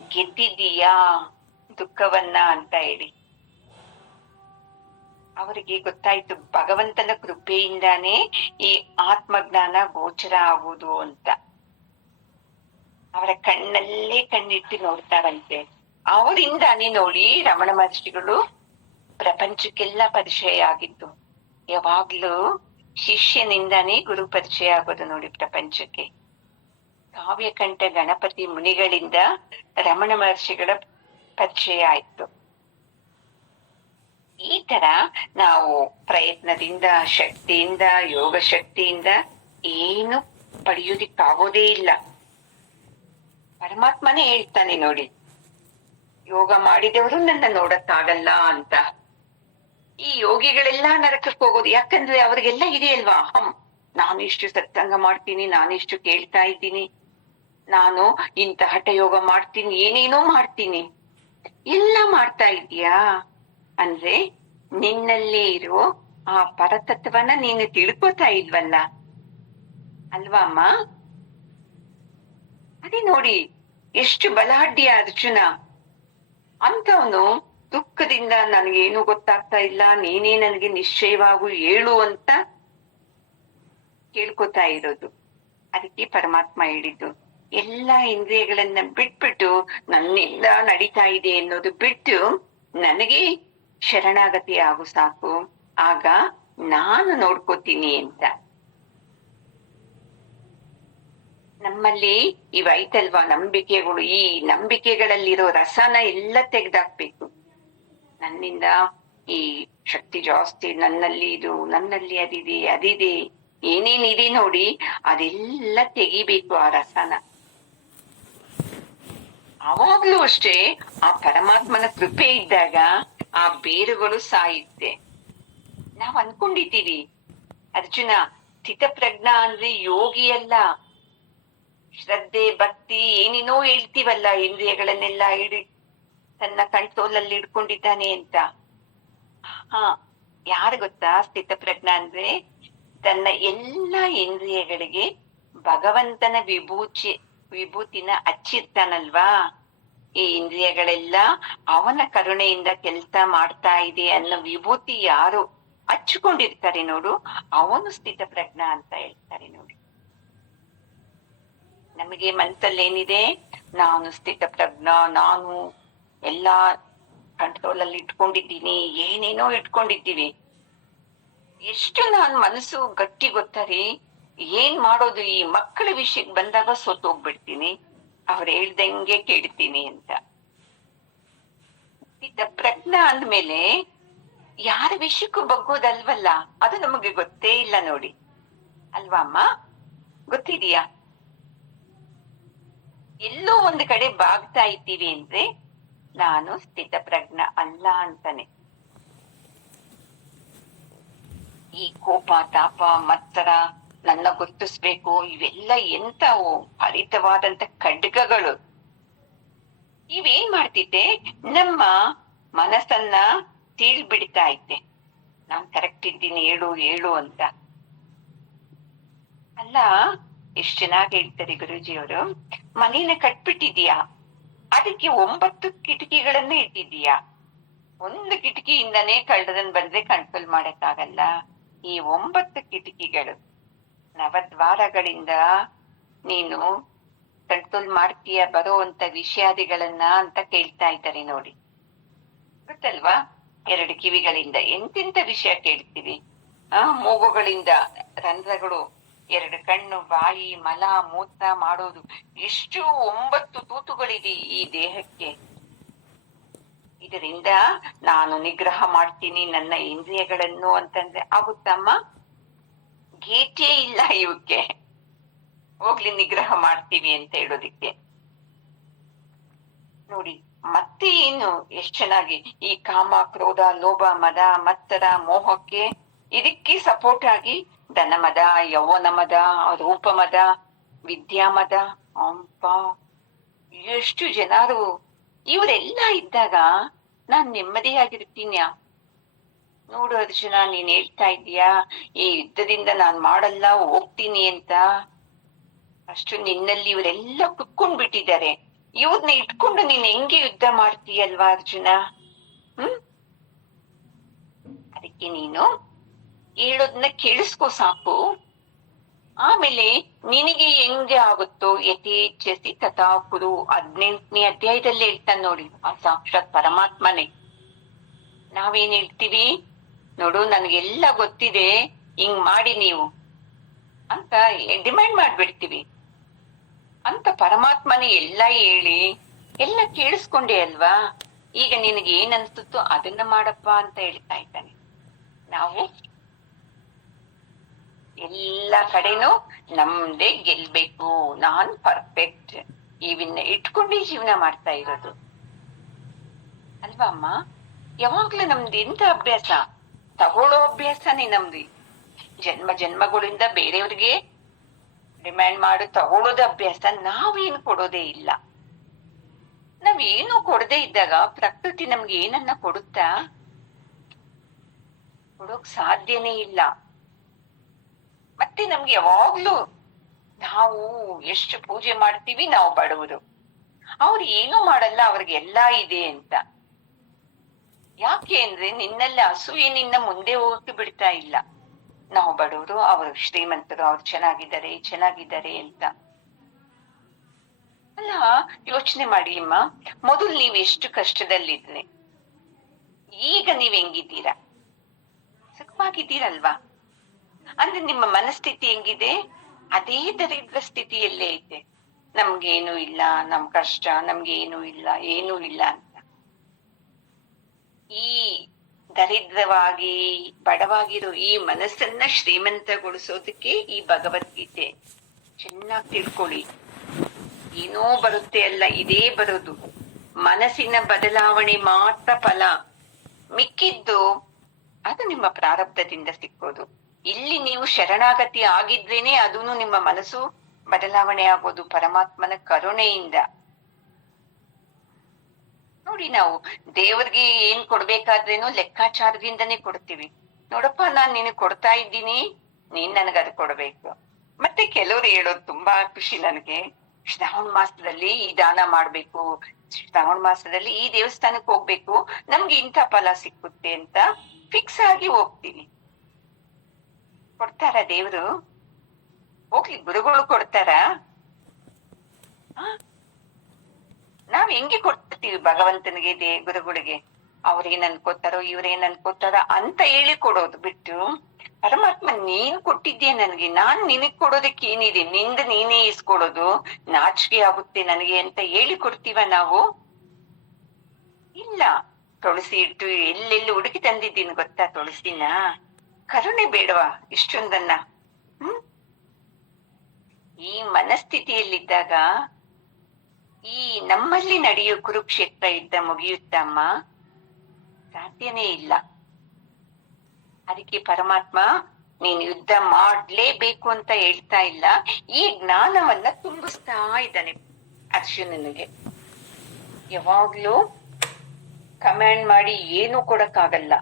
ಗೆದ್ದಿದ್ದೀಯಾ ದುಃಖವನ್ನ ಅಂತ ಹೇಳಿ. ಅವರಿಗೆ ಗೊತ್ತಾಯ್ತು ಭಗವಂತನ ಕೃಪೆಯಿಂದಾನೇ ಈ ಆತ್ಮಜ್ಞಾನ ಗೋಚರ ಆಗುವುದು ಅಂತ. ಅವರ ಕಣ್ಣಲ್ಲೇ ಕಣ್ಣಿಟ್ಟು ನೋಡ್ತಾರಂತೆ. ಅವರಿಂದಾನೇ ನೋಡಿ ರಮಣ ಮಹರ್ಷಿಗಳು ಪ್ರಪಂಚಕ್ಕೆಲ್ಲ ಪರಿಚಯ ಆಗಿದ್ದು. ಯಾವಾಗ್ಲೂ ಶಿಷ್ಯನಿಂದಾನೇ ಗುರು ಪರಿಚಯ ಆಗೋದು ನೋಡಿ ಪ್ರಪಂಚಕ್ಕೆ. ಕಾವ್ಯಕಂಠ ಗಣಪತಿ ಮುನಿಗಳಿಂದ ರಮಣ ಮಹರ್ಷಿಗಳ ಪರಿಚಯ ಆಯ್ತು. ಈ ತರ ನಾವು ಪ್ರಯತ್ನದಿಂದ, ಶಕ್ತಿಯಿಂದ, ಯೋಗ ಶಕ್ತಿಯಿಂದ ಏನು ಪಡೆಯುವುದಕ್ಕಾಗೋದೇ ಇಲ್ಲ. ಪರಮಾತ್ಮನೇ ಹೇಳ್ತಾನೆ ನೋಡಿ, ಯೋಗ ಮಾಡಿದವರು ನನ್ನ ನೋಡಕ್ಕಾಗಲ್ಲ ಅಂತ. ಈ ಯೋಗಿಗಳೆಲ್ಲಾ ನರಕಕ್ಕೆ ಹೋಗೋದು ಯಾಕಂದ್ರೆ ಅವ್ರಿಗೆಲ್ಲ ಇದೆಯಲ್ವಾ, ನಾನು ಇಷ್ಟು ಸತ್ಸಂಗ ಮಾಡ್ತೀನಿ, ನಾನಿಷ್ಟು ಕೇಳ್ತಾ ಇದ್ದೀನಿ, ನಾನು ಇಂಥ ಹಠ ಯೋಗ ಮಾಡ್ತೀನಿ, ಏನೇನೋ ಮಾಡ್ತೀನಿ. ಎಲ್ಲ ಮಾಡ್ತಾ ಇದೀಯಾ ಅಂದ್ರೆ ನಿನ್ನಲ್ಲೇ ಇರೋ ಆ ಪರತತ್ವನ ನೀನು ತಿಳ್ಕೊತಾ ಇಲ್ವಲ್ಲ, ಅಲ್ವಾ ಅಮ್ಮ? ಅದೇ ನೋಡಿ ಎಷ್ಟು ಬಲಾಢ್ಯ ಅರ್ಜುನ. ಅಂತವನು ದುಃಖದಿಂದ ನನಗೇನು ಗೊತ್ತಾಗ್ತಾ ಇಲ್ಲ, ನೀನೇ ನನಗೆ ನಿಶ್ಚಯವಾಗು ಹೇಳು ಅಂತ ಕೇಳ್ಕೊತಾ ಇರೋದು. ಅದಕ್ಕೆ ಪರಮಾತ್ಮ ಹೇಳಿದ್ದು, ಎಲ್ಲಾ ಇಂದ್ರಿಯಗಳನ್ನ ಬಿಟ್ಬಿಟ್ಟು ನನ್ನಿಂದ ನಡೀತಾ ಇದೆ ಅನ್ನೋದು ಬಿಟ್ಟು ನನಗೆ ಶರಣಾಗತಿ ಆಗು ಸಾಕು, ಆಗ ನಾನು ನೋಡ್ಕೋತೀನಿ ಅಂತ. ನಮ್ಮಲ್ಲಿ ಇವೈತಲ್ವಾ ನಂಬಿಕೆಗಳು, ಈ ನಂಬಿಕೆಗಳಲ್ಲಿರೋ ರಸನ ಎಲ್ಲ ತೆಗ್ದಾಕ್ಬೇಕು. ನನ್ನಿಂದ ಈ ಶಕ್ತಿ ಜಾಸ್ತಿ, ನನ್ನಲ್ಲಿ ಇದು, ನನ್ನಲ್ಲಿ ಅದಿದೆ ಏನೇನಿದೆ ನೋಡಿ, ಅದೆಲ್ಲ ತೆಗಿಬೇಕು ಆ ರಸನ. ಅವಾಗ್ಲೂ ಅಷ್ಟೇ ಆ ಪರಮಾತ್ಮನ ಕೃಪೆ ಇದ್ದಾಗ ಆ ಬೇರುಗಳು ಸಾಯುತ್ತೆ. ನಾವ್ ಅನ್ಕೊಂಡಿದ್ದೀವಿ ಅರ್ಜುನ ಸ್ಥಿತಪ್ರಜ್ಞ ಅಂದ್ರೆ ಯೋಗಿ ಅಲ್ಲ, ಶ್ರದ್ಧೆ ಭಕ್ತಿ ಏನೇನೋ ಹೇಳ್ತೀವಲ್ಲ, ಇಂದ್ರಿಯಗಳನ್ನೆಲ್ಲ ತನ್ನ ಕಂಟ್ರೋಲಲ್ಲಿ ಇಡ್ಕೊಂಡಿದ್ದಾನೆ ಅಂತ. ಯಾರು ಗೊತ್ತಾ ಸ್ಥಿತಪ್ರಜ್ಞ ಅಂದ್ರೆ? ತನ್ನ ಎಲ್ಲ ಇಂದ್ರಿಯಗಳಿಗೆ ಭಗವಂತನ ವಿಭೂತಿನ ಹಚ್ಚಿರ್ತಾನಲ್ವಾ, ಈ ಇಂದ್ರಿಯಗಳೆಲ್ಲ ಅವನ ಕರುಣೆಯಿಂದ ಕೆಲಸ ಮಾಡ್ತಾ ಇದೆ ಅನ್ನೋ ವಿಭೂತಿ ಯಾರು ಹಚ್ಕೊಂಡಿರ್ತಾರೆ ನೋಡು, ಅವನು ಸ್ಥಿತಪ್ರಜ್ಞ ಅಂತ ಹೇಳ್ತಾರೆ ನೋಡಿ. ನಮಗೆ ಮನಸ್ಸಲ್ಲಿ ಏನಿದೆ, ನಾನು ಸ್ಥಿತಪ್ರಜ್ಞ, ನಾನು ಎಲ್ಲಾ ಕಂಟ್ರೋಲ್ ಅಲ್ಲಿ ಇಟ್ಕೊಂಡಿದ್ದೀನಿ, ಏನೇನೋ ಇಟ್ಕೊಂಡಿದ್ದೀವಿ. ಎಷ್ಟು ನಾನ್ ಮನಸ್ಸು ಗಟ್ಟಿ ಗೊತ್ತಾರೆ, ಏನ್ ಮಾಡೋದು, ಈ ಮಕ್ಕಳ ವಿಷಯಕ್ಕೆ ಬಂದಾಗ ಸೋತೋಗ್ಬಿಡ್ತೀನಿ, ಅವ್ರು ಹೇಳ್ದಂಗೆ ಕೇಳ್ತೀನಿ ಅಂತ. ಸ್ಥಿತಪ್ರಜ್ಞ ಅಂದ್ಮೇಲೆ ಯಾರ ವಿಷಯಕ್ಕೂ ಬಗ್ಗೋದಲ್ವಲ್ಲ, ಅದು ನಮಗೆ ಗೊತ್ತೇ ಇಲ್ಲ ನೋಡಿ, ಅಲ್ವಾ ಅಮ್ಮ? ಗೊತ್ತಿದೀಯಾ? ಎಲ್ಲೋ ಒಂದು ಕಡೆ ಬಾಗ್ತಾ ಇದ್ದೀವಿ ಅಂದ್ರೆ ನಾನು ಸ್ಥಿತಪ್ರಜ್ಞ ಅಲ್ಲ ಅಂತಾನೆ. ಈ ಕೋಪ, ತಾಪ, ಮತ್ಸರ, ನನ್ನ ಗುರ್ತಿಸ್ಬೇಕು, ಇವೆಲ್ಲ ಎಂತವು ಹರಿತವಾದಂತ ಖಡ್ಗಗಳು. ಇವೇನ್ ಮಾಡ್ತಿದ್ದೆ, ನಮ್ಮ ಮನಸ್ಸನ್ನ ತೀಳ್ಬಿಡ್ತಾ ಇದ್ದೆ, ನಾನ್ ಕರೆಕ್ಟ್ ಇದ್ದೀನಿ, ಹೇಳು ಅಂತ. ಅಲ್ಲ, ಎಷ್ಟ್ ಚೆನ್ನಾಗಿ ಹೇಳ್ತಾರೆ ಗುರೂಜಿಯವರು, ಮನೇನ ಕಟ್ಬಿಟ್ಟಿದೀಯಾ, ಅದಕ್ಕೆ 9 ಕಿಟಕಿಗಳನ್ನ ಇಟ್ಟಿದೀಯಾ. ಒಂದು ಕಿಟಕಿಯಿಂದಾನೇ ಕಳ್ಳದನ್ ಬಂದ್ರೆ ಕಂಟ್ರೋಲ್ ಮಾಡಕ್ಕಾಗಲ್ಲ. ಈ 9 ಕಿಟಕಿಗಳು, ನವದ್ವಾರಗಳಿಂದ ನೀನು ಕಂಟ್ರೋಲ್ ಮಾಡ್ತೀಯ ಬರುವಂತ ವಿಷಯಾದಿಗಳನ್ನ ಅಂತ ಕೇಳ್ತಾ ಇದ್ದಾರೆ ನೋಡಿ. ಗೊತ್ತಲ್ವಾ? 2 ಕಿವಿಗಳಿಂದ ಎಂತೆಂತ ವಿಷಯ ಕೇಳ್ತೀವಿ, ಮೂಗುಗಳಿಂದ ರಂಧ್ರಗಳು, 2 ಕಣ್ಣು, ಬಾಯಿ, ಮಲ ಮೂತ್ರ ಮಾಡೋದು, ಎಷ್ಟು 9 ತೂತುಗಳಿದೆ ಈ ದೇಹಕ್ಕೆ. ಇದರಿಂದ ನಾನು ನಿಗ್ರಹ ಮಾಡ್ತೀನಿ ನನ್ನ ಇಂದ್ರಿಯಗಳನ್ನು ಅಂತಂದ್ರೆ ಆಗುತ್ತಮ್ಮ? ಗೇಟೇ ಇಲ್ಲ ಇವಕ್ಕೆ, ಹೋಗ್ಲಿ ನಿಗ್ರಹ ಮಾಡ್ತೀವಿ ಅಂತ ಹೇಳೋದಿಕ್ಕೆ. ನೋಡಿ ಮತ್ತೆ ಏನು ಎಷ್ಟ್ ಚೆನ್ನಾಗಿ ಈ ಕಾಮ, ಕ್ರೋಧ, ಲೋಭ, ಮದ, ಮತ್ಸರ, ಮೋಹಕ್ಕೆ ಇದಕ್ಕೆ ಸಪೋರ್ಟ್ ಆಗಿ ಧನಮದ, ಯೌವನ ಮದ, ರೂಪ ಮದ, ವಿದ್ಯಾ ಮದ, ಅಂಪ ಎಷ್ಟು ಜನರು ಇವರೆಲ್ಲ ಇದ್ದಾಗ ನಾನ್ ನೆಮ್ಮದಿಯಾಗಿರ್ತೀನ್ಯಾ? ನೋಡು ಅರ್ಜುನ, ನೀನ್ ಹೇಳ್ತಾ ಇದೀಯಾ ಈ ಯುದ್ಧದಿಂದ ನಾನ್ ಮಾಡಲ್ಲ, ಹೋಗ್ತೀನಿ ಅಂತ. ಅಷ್ಟು ನಿನ್ನಲ್ಲಿ ಇವರೆಲ್ಲ ಕುತ್ಕೊಂಡ್ ಬಿಟ್ಟಿದ್ದಾರೆ. ಇವ್ರನ್ನ ಇಟ್ಕೊಂಡು ನೀನ್ ಹೆಂಗೆ ಯುದ್ಧ ಮಾಡ್ತೀಯಲ್ವಾ ಅರ್ಜುನ? ಅದಕ್ಕೆ ನೀನು ಹೇಳೋದನ್ನ ಕೇಳಿಸ್ಕೋ ಸಾಕು. ಆಮೇಲೆ ನಿನಗೆ ಹೆಂಗೆ ಆಗುತ್ತೋ ಯಥೇಚ್ಛಸಿ ತಥಾ ಕುರು. 18ನೇ ಅಧ್ಯಾಯದಲ್ಲಿ ಹೇಳ್ತಾನೆ ನೋಡಿ, ಆ ಸಾಕ್ಷಾತ್ ಪರಮಾತ್ಮನೇ. ನಾವೇನ್ ಹೇಳ್ತೀವಿ, ನೋಡು ನನ್ಗೆಲ್ಲ ಗೊತ್ತಿದೆ, ಹಿಂಗ್ ಮಾಡಿ ನೀವು ಅಂತ ಡಿಮ್ಯಾಂಡ್ ಮಾಡ್ಬಿಡ್ತೀವಿ. ಅಂತ ಪರಮಾತ್ಮನೇ ಎಲ್ಲ ಹೇಳಿ ಎಲ್ಲ ಕೇಳಿಸ್ಕೊಂಡೆ ಅಲ್ವಾ? ಈಗ ನಿನಗೆ ಏನ್ ಅನ್ಸುತ್ತೋ ಅದನ್ನ ಮಾಡಪ್ಪ ಅಂತ ಹೇಳ್ತಾ ಇದ್ದಾನೆ. ನಾವು ಎಲ್ಲ ಕಡೆನೂ ನಮ್ದೇ ಗೆಲ್ಬೇಕು, ನಾನ್ ಪರ್ಫೆಕ್ಟ್, ಇವನ್ನ ಇಟ್ಕೊಂಡೇ ಜೀವನ ಮಾಡ್ತಾ ಇರೋದು ಅಲ್ವಾ ಅಮ್ಮ? ಯಾವಾಗ್ಲೂ ನಮ್ದು ಎಂತ ಅಭ್ಯಾಸ? ತಗೊಳ್ಳೋ ಅಭ್ಯಾಸನೇ ನಮ್ದು. ಜನ್ಮ ಜನ್ಮಗಳಿಂದ ಬೇರೆಯವ್ರಿಗೆ ಡಿಮ್ಯಾಂಡ್ ಮಾಡಿ ತಗೊಳ್ಳೋದ ಅಭ್ಯಾಸ. ನಾವೇನು ಕೊಡೋದೇ ಇಲ್ಲ. ನಾವೇನು ಕೊಡದೇ ಇದ್ದಾಗ ಪ್ರಕೃತಿ ನಮ್ಗೆ ಏನನ್ನ ಕೊಡುತ್ತಾ? ಕೊಡೋಕ್ ಸಾಧ್ಯನೇ ಇಲ್ಲ. ಮತ್ತೆ ನಮ್ಗೆ ಯಾವಾಗ್ಲೂ ನಾವು ಎಷ್ಟು ಪೂಜೆ ಮಾಡ್ತೀವಿ, ನಾವು ಬಡವರು, ಅವ್ರು ಏನೂ ಮಾಡಲ್ಲ, ಅವ್ರಿಗೆ ಎಲ್ಲಾ ಇದೆ ಅಂತ. ಯಾಕೆ ಅಂದ್ರೆ ನಿನ್ನಲ್ಲಿ ಅಸೂಯೆ ನಿನ್ನ ಮುಂದೆ ಹೋಗಕ್ಕೆ ಬಿಡ್ತಾ ಇಲ್ಲ. ನಾವು ಬಡವರು, ಅವರು ಶ್ರೀಮಂತರು, ಅವ್ರು ಚೆನ್ನಾಗಿದ್ದಾರೆ ಅಂತ. ಅಲ್ಲ, ಯೋಚನೆ ಮಾಡಿ ಅಮ್ಮ, ಮೊದಲು ನೀವ್ ಎಷ್ಟು ಕಷ್ಟದಲ್ಲಿದ್ರಿ, ಈಗ ನೀವ್ ಹೆಂಗಿದ್ದೀರಾ? ಸುಖವಾಗಿದ್ದೀರಲ್ವಾ? ಅಂದ್ರೆ ನಿಮ್ಮ ಮನಸ್ಥಿತಿ ಹೆಂಗಿದೆ? ಅದೇ ದರಿದ್ರ ಸ್ಥಿತಿಯಲ್ಲೇ ಐತೆ. ನಮ್ಗೇನು ಇಲ್ಲ, ನಮ್ ಕಷ್ಟ, ನಮ್ಗೇನು ಇಲ್ಲ, ಏನೂ ಇಲ್ಲ ಅಂತ. ಈ ದರಿದ್ರವಾಗಿ ಬಡವಾಗಿರೋ ಈ ಮನಸ್ಸನ್ನ ಶ್ರೀಮಂತಗೊಳಿಸೋದಕ್ಕೆ ಈ ಭಗವದ್ಗೀತೆ. ಚೆನ್ನಾಗಿ ತಿಳ್ಕೊಳ್ಳಿ. ಏನೋ ಬರುತ್ತೆ ಅಲ್ಲ, ಇದೇ ಬರೋದು. ಮನಸ್ಸಿನ ಬದಲಾವಣೆ ಮಾತ್ರ ಫಲ. ಮಿಕ್ಕಿದ್ದು ಅದು ನಿಮ್ಮ ಪ್ರಾರಬ್ಧದಿಂದ ಸಿಕ್ಕೋದು. ಇಲ್ಲಿ ನೀವು ಶರಣಾಗತಿ ಆಗಿದ್ರೇನೆ ಅದೂನು ನಿಮ್ಮ ಮನಸ್ಸು ಬದಲಾವಣೆ ಆಗೋದು ಪರಮಾತ್ಮನ ಕರುಣೆಯಿಂದ. ನೋಡಿ, ನಾವು ದೇವ್ರಿಗೆ ಏನ್ ಕೊಡ್ಬೇಕಾದ್ರೇನು ಲೆಕ್ಕಾಚಾರದಿಂದನೇ ಕೊಡ್ತೀವಿ. ನೋಡಪ್ಪ, ನಾನ್ ನಿನಗ್ ಕೊಡ್ತಾ ಇದ್ದೀನಿ, ನೀನ್ ನನಗದು ಕೊಡ್ಬೇಕು. ಮತ್ತೆ ಕೆಲವ್ರು ಹೇಳೋದು ತುಂಬಾ ಖುಷಿ ನನಗೆ, ಶ್ರಾವಣ ಮಾಸದಲ್ಲಿ ಈ ದಾನ ಮಾಡ್ಬೇಕು, ಶ್ರಾವಣ ಮಾಸದಲ್ಲಿ ಈ ದೇವಸ್ಥಾನಕ್ಕೆ ಹೋಗ್ಬೇಕು, ನಮ್ಗೆ ಇಂಥ ಫಲ ಸಿಕ್ಕುತ್ತೆ ಅಂತ ಫಿಕ್ಸ್ ಆಗಿ ಹೋಗ್ತೀವಿ. ಕೊಡ್ತಾರ ದೇವ್ರು? ಹೋಗ್ಲಿ, ಗುರುಗಳು ಕೊಡ್ತಾರ? ನಾವ್ ಹೆಂಗೆ ಕೊಡ್ತೀವಿ ಭಗವಂತನಿಗೆ, ಗುರುಗಳಿಗೆ? ಅವ್ರೇನ್ ಅನ್ಕೋತಾರೋ, ಇವ್ರೇನ್ ಅನ್ಕೋತಾರ ಅಂತ ಹೇಳಿ ಕೊಡೋದು ಬಿಟ್ಟು, ಪರಮಾತ್ಮ ನೀನ್ ಕೊಟ್ಟಿದ್ಯಾ ನನಗೆ, ನಾನ್ ನಿನಗ್ ಕೊಡೋದಕ್ಕೆ ಏನಿದೆ, ನಿಂದ ನೀನೇ ಇಸ್ಕೊಡೋದು, ನಾಚಿಕೆ ಆಗುತ್ತೆ ನನಗೆ ಅಂತ ಹೇಳಿ ಕೊಡ್ತೀವ ನಾವು? ಇಲ್ಲ. ತುಳಸಿ ಇಟ್ಟು ಎಲ್ಲೆಲ್ಲಿ ಹುಡುಕಿ ತಂದಿದ್ದೀನಿ ಗೊತ್ತಾ ತುಳಸಿನ? ಕರುಣೆ ಬೇಡವಾ ಇಷ್ಟೊಂದನ್ನ? ಈ ಮನಸ್ಥಿತಿಯಲ್ಲಿದ್ದಾಗ ಈ ನಮ್ಮಲ್ಲಿ ನಡೆಯೋ ಕುರುಕ್ಷೇತ್ರ ಯುದ್ಧ ಮುಗಿಯುತ್ತಮ್ಮ? ಸಾಧ್ಯನೇ ಇಲ್ಲ. ಅದಕ್ಕೆ ಪರಮಾತ್ಮ ನೀನ್ ಯುದ್ಧ ಮಾಡ್ಲೇಬೇಕು ಅಂತ ಹೇಳ್ತಾ ಇಲ್ಲ, ಈ ಜ್ಞಾನವನ್ನ ತುಂಬಿಸ್ತಾ ಇದ್ದಾನೆ ಅರ್ಜುನನಿಗೆ. ಯಾವಾಗ್ಲೂ ಕಮ್ಯಾಂಡ್ ಮಾಡಿ ಏನು ಕೊಡಕ್ಕಾಗಲ್ಲ.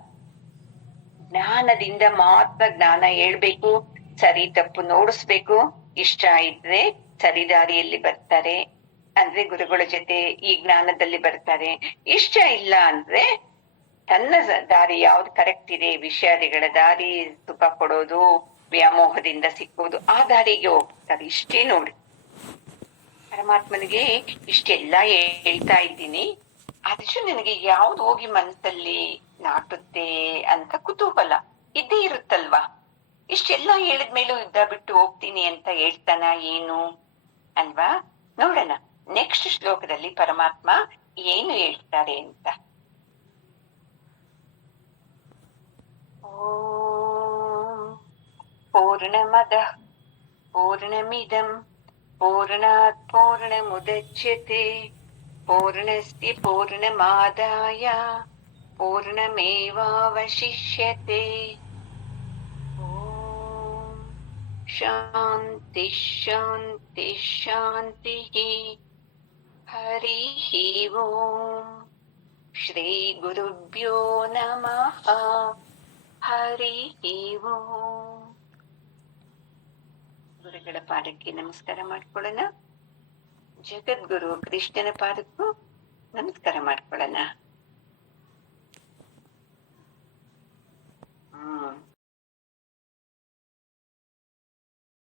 ಜ್ಞಾನದಿಂದ ಮಾತ್ರ ಜ್ಞಾನ ಹೇಳ್ಬೇಕು, ಸರಿ ತಪ್ಪು ನೋಡಿಸ್ಬೇಕು. ಇಷ್ಟ ಇದ್ರೆ ಸರಿ ದಾರಿಯಲ್ಲಿ ಬರ್ತಾರೆ, ಅಂದ್ರೆ ಗುರುಗಳ ಜೊತೆ ಈ ಜ್ಞಾನದಲ್ಲಿ ಬರ್ತಾರೆ. ಇಷ್ಟ ಇಲ್ಲ ಅಂದ್ರೆ ತನ್ನ ದಾರಿ ಯಾವ್ದು ಕರೆಕ್ಟ್ ಇದೆ, ವಿಷಯಾದಿಗಳ ದಾರಿ, ಸುಖ ಕೊಡೋದು, ವ್ಯಾಮೋಹದಿಂದ ಸಿಕ್ಕೋದು, ಆ ದಾರಿಗೆ ಹೋಗ್ತಾರೆ. ಇಷ್ಟೇ ನೋಡಿ. ಪರಮಾತ್ಮನಿಗೆ ಇಷ್ಟೆಲ್ಲಾ ಹೇಳ್ತಾ ಇದ್ದೀನಿ, ಆದಷ್ಟು ನನಗೆ ಯಾವ್ದು ಹೋಗಿ ಮನಸ್ಸಲ್ಲಿ ನಾಟುತ್ತೆ ಅಂತ ಕುತೂಹಲ ಇದ್ದೇ ಇರುತ್ತಲ್ವಾ? ಇಷ್ಟೆಲ್ಲಾ ಹೇಳಿದ್ಮೇಲೂ ಯುದ್ಧ ಬಿಟ್ಟು ಹೋಗ್ತೀನಿ ಅಂತ ಹೇಳ್ತಾನ ಏನು ಅಲ್ವಾ? ನೋಡೋಣ ನೆಕ್ಸ್ಟ್ ಶ್ಲೋಕದಲ್ಲಿ ಪರಮಾತ್ಮ ಏನು ಹೇಳ್ತಾರೆ ಅಂತ. ಓಂ ಪೂರ್ಣಮದಃ ಪೂರ್ಣಮಿದಂ ಪೂರ್ಣಾತ್ ಪೂರ್ಣಮುದಚ್ಯತೆ ಪೂರ್ಣಸ್ಯ ಪೂರ್ಣಮಾದಾಯ ಪೂರ್ಣಮೇವಾವಶಿಷ್ಯತೆ. ಶಾಂತಿ ಶಾಂತಿ ಶಾಂತಿ. ಹರಿ ಓಂ. ಶ್ರೀ ಗುರುಭ್ಯೋ ನಮಃ. ಹರಿ ಓಂ. ಗುರುಗಳ ಪಾದಕ್ಕೆ ನಮಸ್ಕಾರ ಮಾಡ್ಕೊಳ್ಳೋಣ. ಜಗದ್ಗುರು ಕೃಷ್ಣನ ಪಾದಕ್ಕೂ ನಮಸ್ಕಾರ ಮಾಡ್ಕೊಳ್ಳೋಣ.